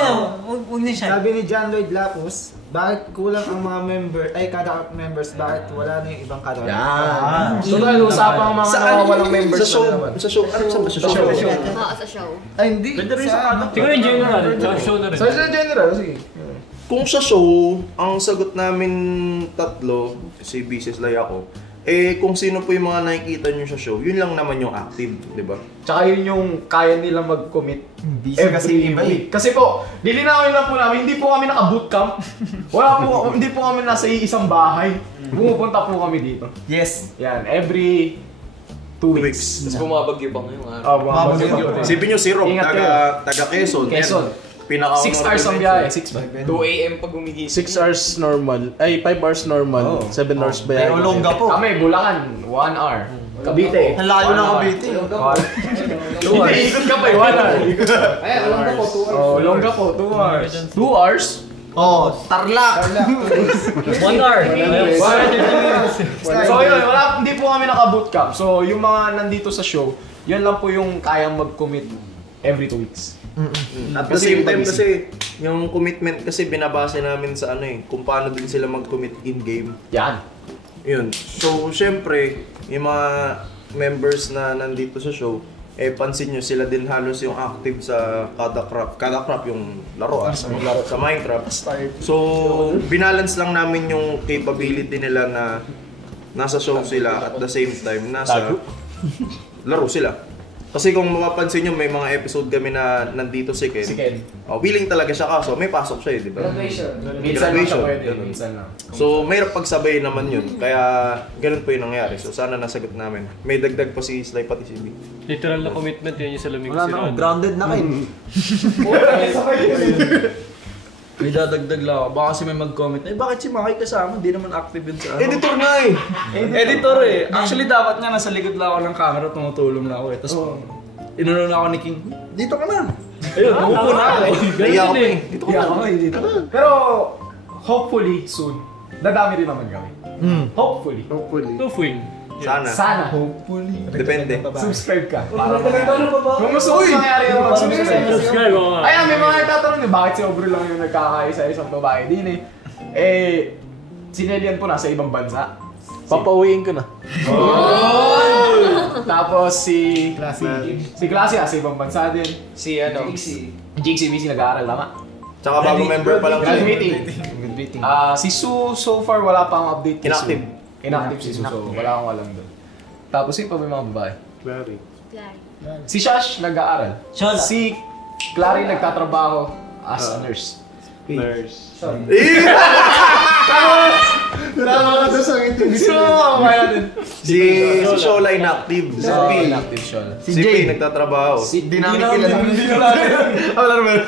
na, huwag na siya. Sabi ni John Lloyd Lapus, bakit kulang ang mga kada members, bakit wala na yung ibang kada? Yan. So dahil usapan ang mga nawawalang members Sa show. Ano sa show? Sa show. Ay hindi. Pwede rin sa kada. Siguro yung general, sa show na rin. So sa general, sige. Kung sa show, ang sagot namin tatlo, si Bises Lay ako, kung sino po yung mga nakikita nyo sa show, yun lang naman yung active, di ba? Tsaka yun yung kaya nila mag-commit every week. Kasi po, lilinawin lang po namin, hindi po kami naka-bootcamp. Hindi po kami nasa isang bahay. Pumupunta po kami dito. Yes. Yan, every 2 weeks. Tapos bumabagyo pa ngayong araw. Bumabagyo. Sipin nyo si Rob, taga Quezon. Quezon. 6 hours ang biyahe, 2 AM pag gumigising. 6 hours normal. Ay, 5 hours normal. 7 hours ba yan? Pero longga po. Kami, Bulacan, 1 hour. Cavite. Ang layo ng Cavite. Hindi, ikot ka pa, 1 hour. Ay, Longga po, 2 hours. Oh, Longga po, 2 hours. 2 hours? Oh, Tarlac. 1 hour. So yun, hindi po kami naka-bootcamp. So yung mga nandito sa show, yun lang po yung kayang mag-commit every 2 weeks. At the same time kasi, yung commitment kasi binabase namin sa kung paano din sila mag-commit in-game. Yan. Yun. So, syempre, yung mga members na nandito sa show, pansin nyo sila din halos yung active sa Kada Craft yung laro sa Minecraft. So, binalance lang namin yung capability nila na nasa show sila at the same time nasa laro sila. Kasi kung mapapansin nyo, may mga episode kami na nandito si Ken. Willing talaga siya kaso may pasok siya di ba? Minsan lang siya pwede. Minsan lang. So, mayroon pagsabay naman yun. Kaya, ganun po yung nangyari. So, sana nasagot namin. May dagdag pa si Sly pati si B. Literal na commitment yan yung sa lamig Wala na, grounded na kayo. May dadagdag lang ako. Baka kasi may mag-comment na, bakit si Maki kasama? Hindi naman active yun sa ano. Editor nga eh! Editor eh. Actually, dapat nga nasa likod lang ako ng camera, tumutulong na ako eh. Tapos, inuna na ako ni King, dito ka na. Ayun, umupo na ako. Naiya ako eh. Dito ka. Pero, hopefully, soon, dadami rin naman kami. Hopefully. Sana. Hopefully. Depende. Subscribe ka. Kung gusto mo nangyari yung Subscribe ako nga. Ayan, may mga nagtatanong eh, bakit si Aubrey lang yung nagkakaisa-isang babae din eh. Sinelian ko na sa ibang bansa. Papauwiin ko na. Tapos si Classy sa ibang bansa din. Si ano? Jixie nag-aaral tama. Tsaka bago member pa lang siya. Graduating. Si Sue, so far wala pang update. Inactive si Sue, so wala akong alam doon. Tapos yung pa may mga babae. Clary. Si Shash nag-aaral. Shola. Si Clary nagtatrabaho as a nurse. Nurse. Tama ka doon sa interview. Sino mga babae natin? Si Shola inactive. Si P. Inactive Shola. Si P nagtatrabaho. Di namin kilala.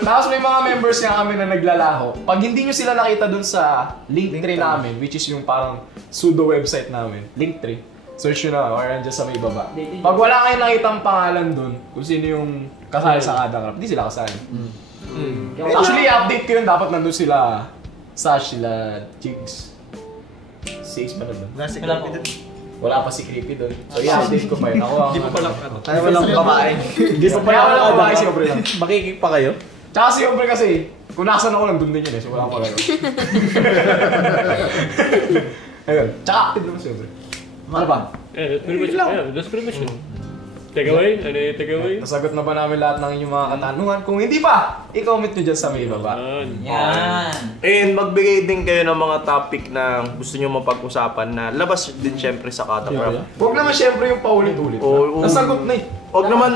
Tapos may mga members nga kami na naglalaho. Pag hindi nyo sila nakita dun sa Linktree namin, which is yung parang pseudo website namin, Linktree, search nyo na or nandiyan sa may baba. Pag wala kayong nakitang pangalan dun, kung sino yung kasali sa Kada Crap, hindi sila kasali. Actually, i-update ko yun. Dapat nandun sila Sash, sila Jigs. Si Ace pa nandun. Wala pa si Creepy doon. So i-update ko pa yun. Ako Hindi pa pala Tayo walang babae. Hindi pa pala babae si Aubrey lang. Makikik pa kayo? Tsaka si Aubrey kasi, kung nasan ako nandun din yun eh. So wala pa kayo. Ayun. Tsaka active naman si Aubrey. Ano ba? That's pretty much it. Take away? Ano yung take away? Nasagot na ba namin lahat ng inyong mga katanungan? Kung hindi pa, i-comment nyo dyan sa may baba. Yan. And magbigay din kayo ng mga topic na gusto nyo mapag-usapan na labas din syempre sa Kada Crap. Huwag naman syempre yung paulit-ulit. Nasagot na eh. Huwag naman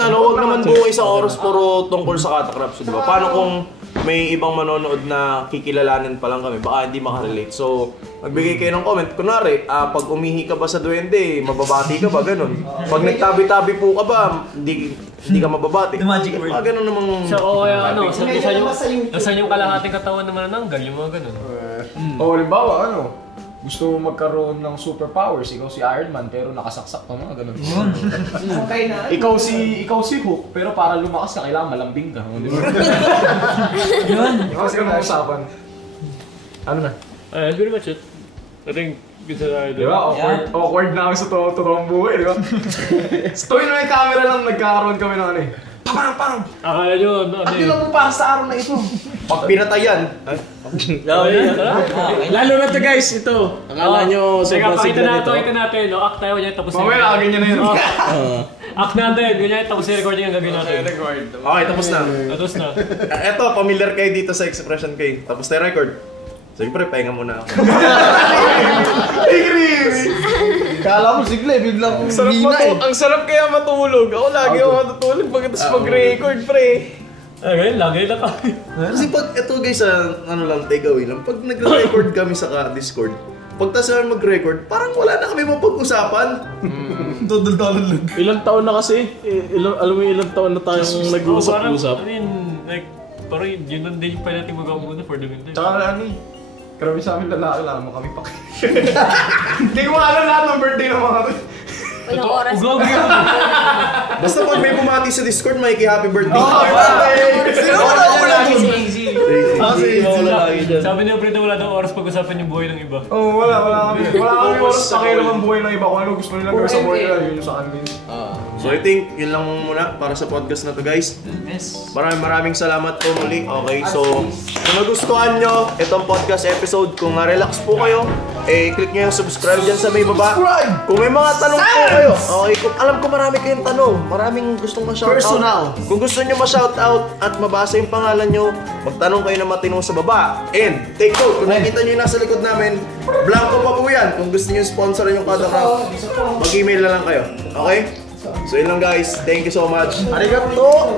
buo isang oras puro tungkol sa Kada Crap. So, diba? Paano kung may ibang manonood na kikilalanin pa lang kami, baka hindi makarelate. So, magbigay kayo ng comment. Kunwari, pag umihi ka ba sa duwende, mababati ka ba? Ganon. Pag nagtabi-tabi po ka ba, hindi ka mababati. The magic word. Ganon namang... So, saan yung kalahating katawan naman nananggal, yung mga ganon. O, halimbawa, gusto mo magkaroon ng superpowers, ikaw si Iron Man pero nakasaksak pa mga ganun. Okay na. Ikaw si Hulk pero para lumakas ka kailangan malambing ka. Di ba? Yun. Ikaw si usapan. Ano na? That's pretty much it. I think good sa tayo. Di ba? Awkward na kami sa totoong buhay, di ba? Sa tuwing na may camera lang, nagkakaroon kami ng ano eh. Pang! Akala nyo, At yun lang po para sa araw na ito. Pag pinatayan. Lalo na to guys, ito. Akala nyo sobrang sigla nito. Pakita natin, act tayo niya tapos Mamaya, ganyan na yun. act natin, ganyan tapos yung recording ang gagawin natin. Okay, tapos na. Tapos na. Eto, familiar kayo dito sa expression kayo. Tapos na record. Sige pre, pahinga muna ako. Kala mo sigla, biglang hina eh. Ang sarap kaya matulog. Ako lagi ako matutulog pagkatapos mag-record, pre. Ganyan, lagay na kami. Kasi pag, ito guys, ano lang, takeaway lang. Pag nagre-record kami sa Discord, pag tas naman mag-record, parang wala na kami mapag-usapan. Dudul-dulul lang. Ilang taon na kasi. Alam mo ilang taon na tayong nag-uusap-usap. I mean, like, parang yun lang din yung pwede natin magawa muna for the meantime. Tsaka ano eh. Grabe sa amin lalaki lang mo kami pa. Hindi ko alam lahat ng birthday ng mga Walang oras. Basta pag may bumati sa Discord, happy birthday. Sino ko na ako lang? Sabi niyo, Brenda, wala daw oras pag-usapan yung buhay ng iba. Wala kami oras pakialam ang buhay ng iba. Kung ano gusto nilang gawin sa buhay nila, yun yung sa amin. So I think, yun lang muna para sa podcast na to guys. Yes. Maraming salamat po muli. Okay, so kung nagustuhan nyo itong podcast episode, kung na-relax po kayo, click nyo yung subscribe dyan sa may baba. Kung may mga tanong po kayo, okay, alam ko marami kayong tanong, maraming gustong ma-shoutout. Personal. Kung gusto nyo ma-shoutout at mabasa yung pangalan nyo, magtanong kayo na matinong sa baba. And take note, kung nakita nyo yung nasa likod namin, blanco pa po yan. Kung gusto nyo sponsorin yung Kada Crap, mag-email na lang kayo. Okay? So yun lang guys, thank you so much. Arigato!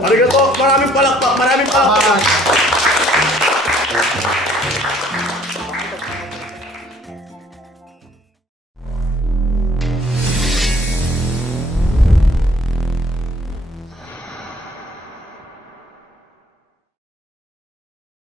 Maraming palakpak!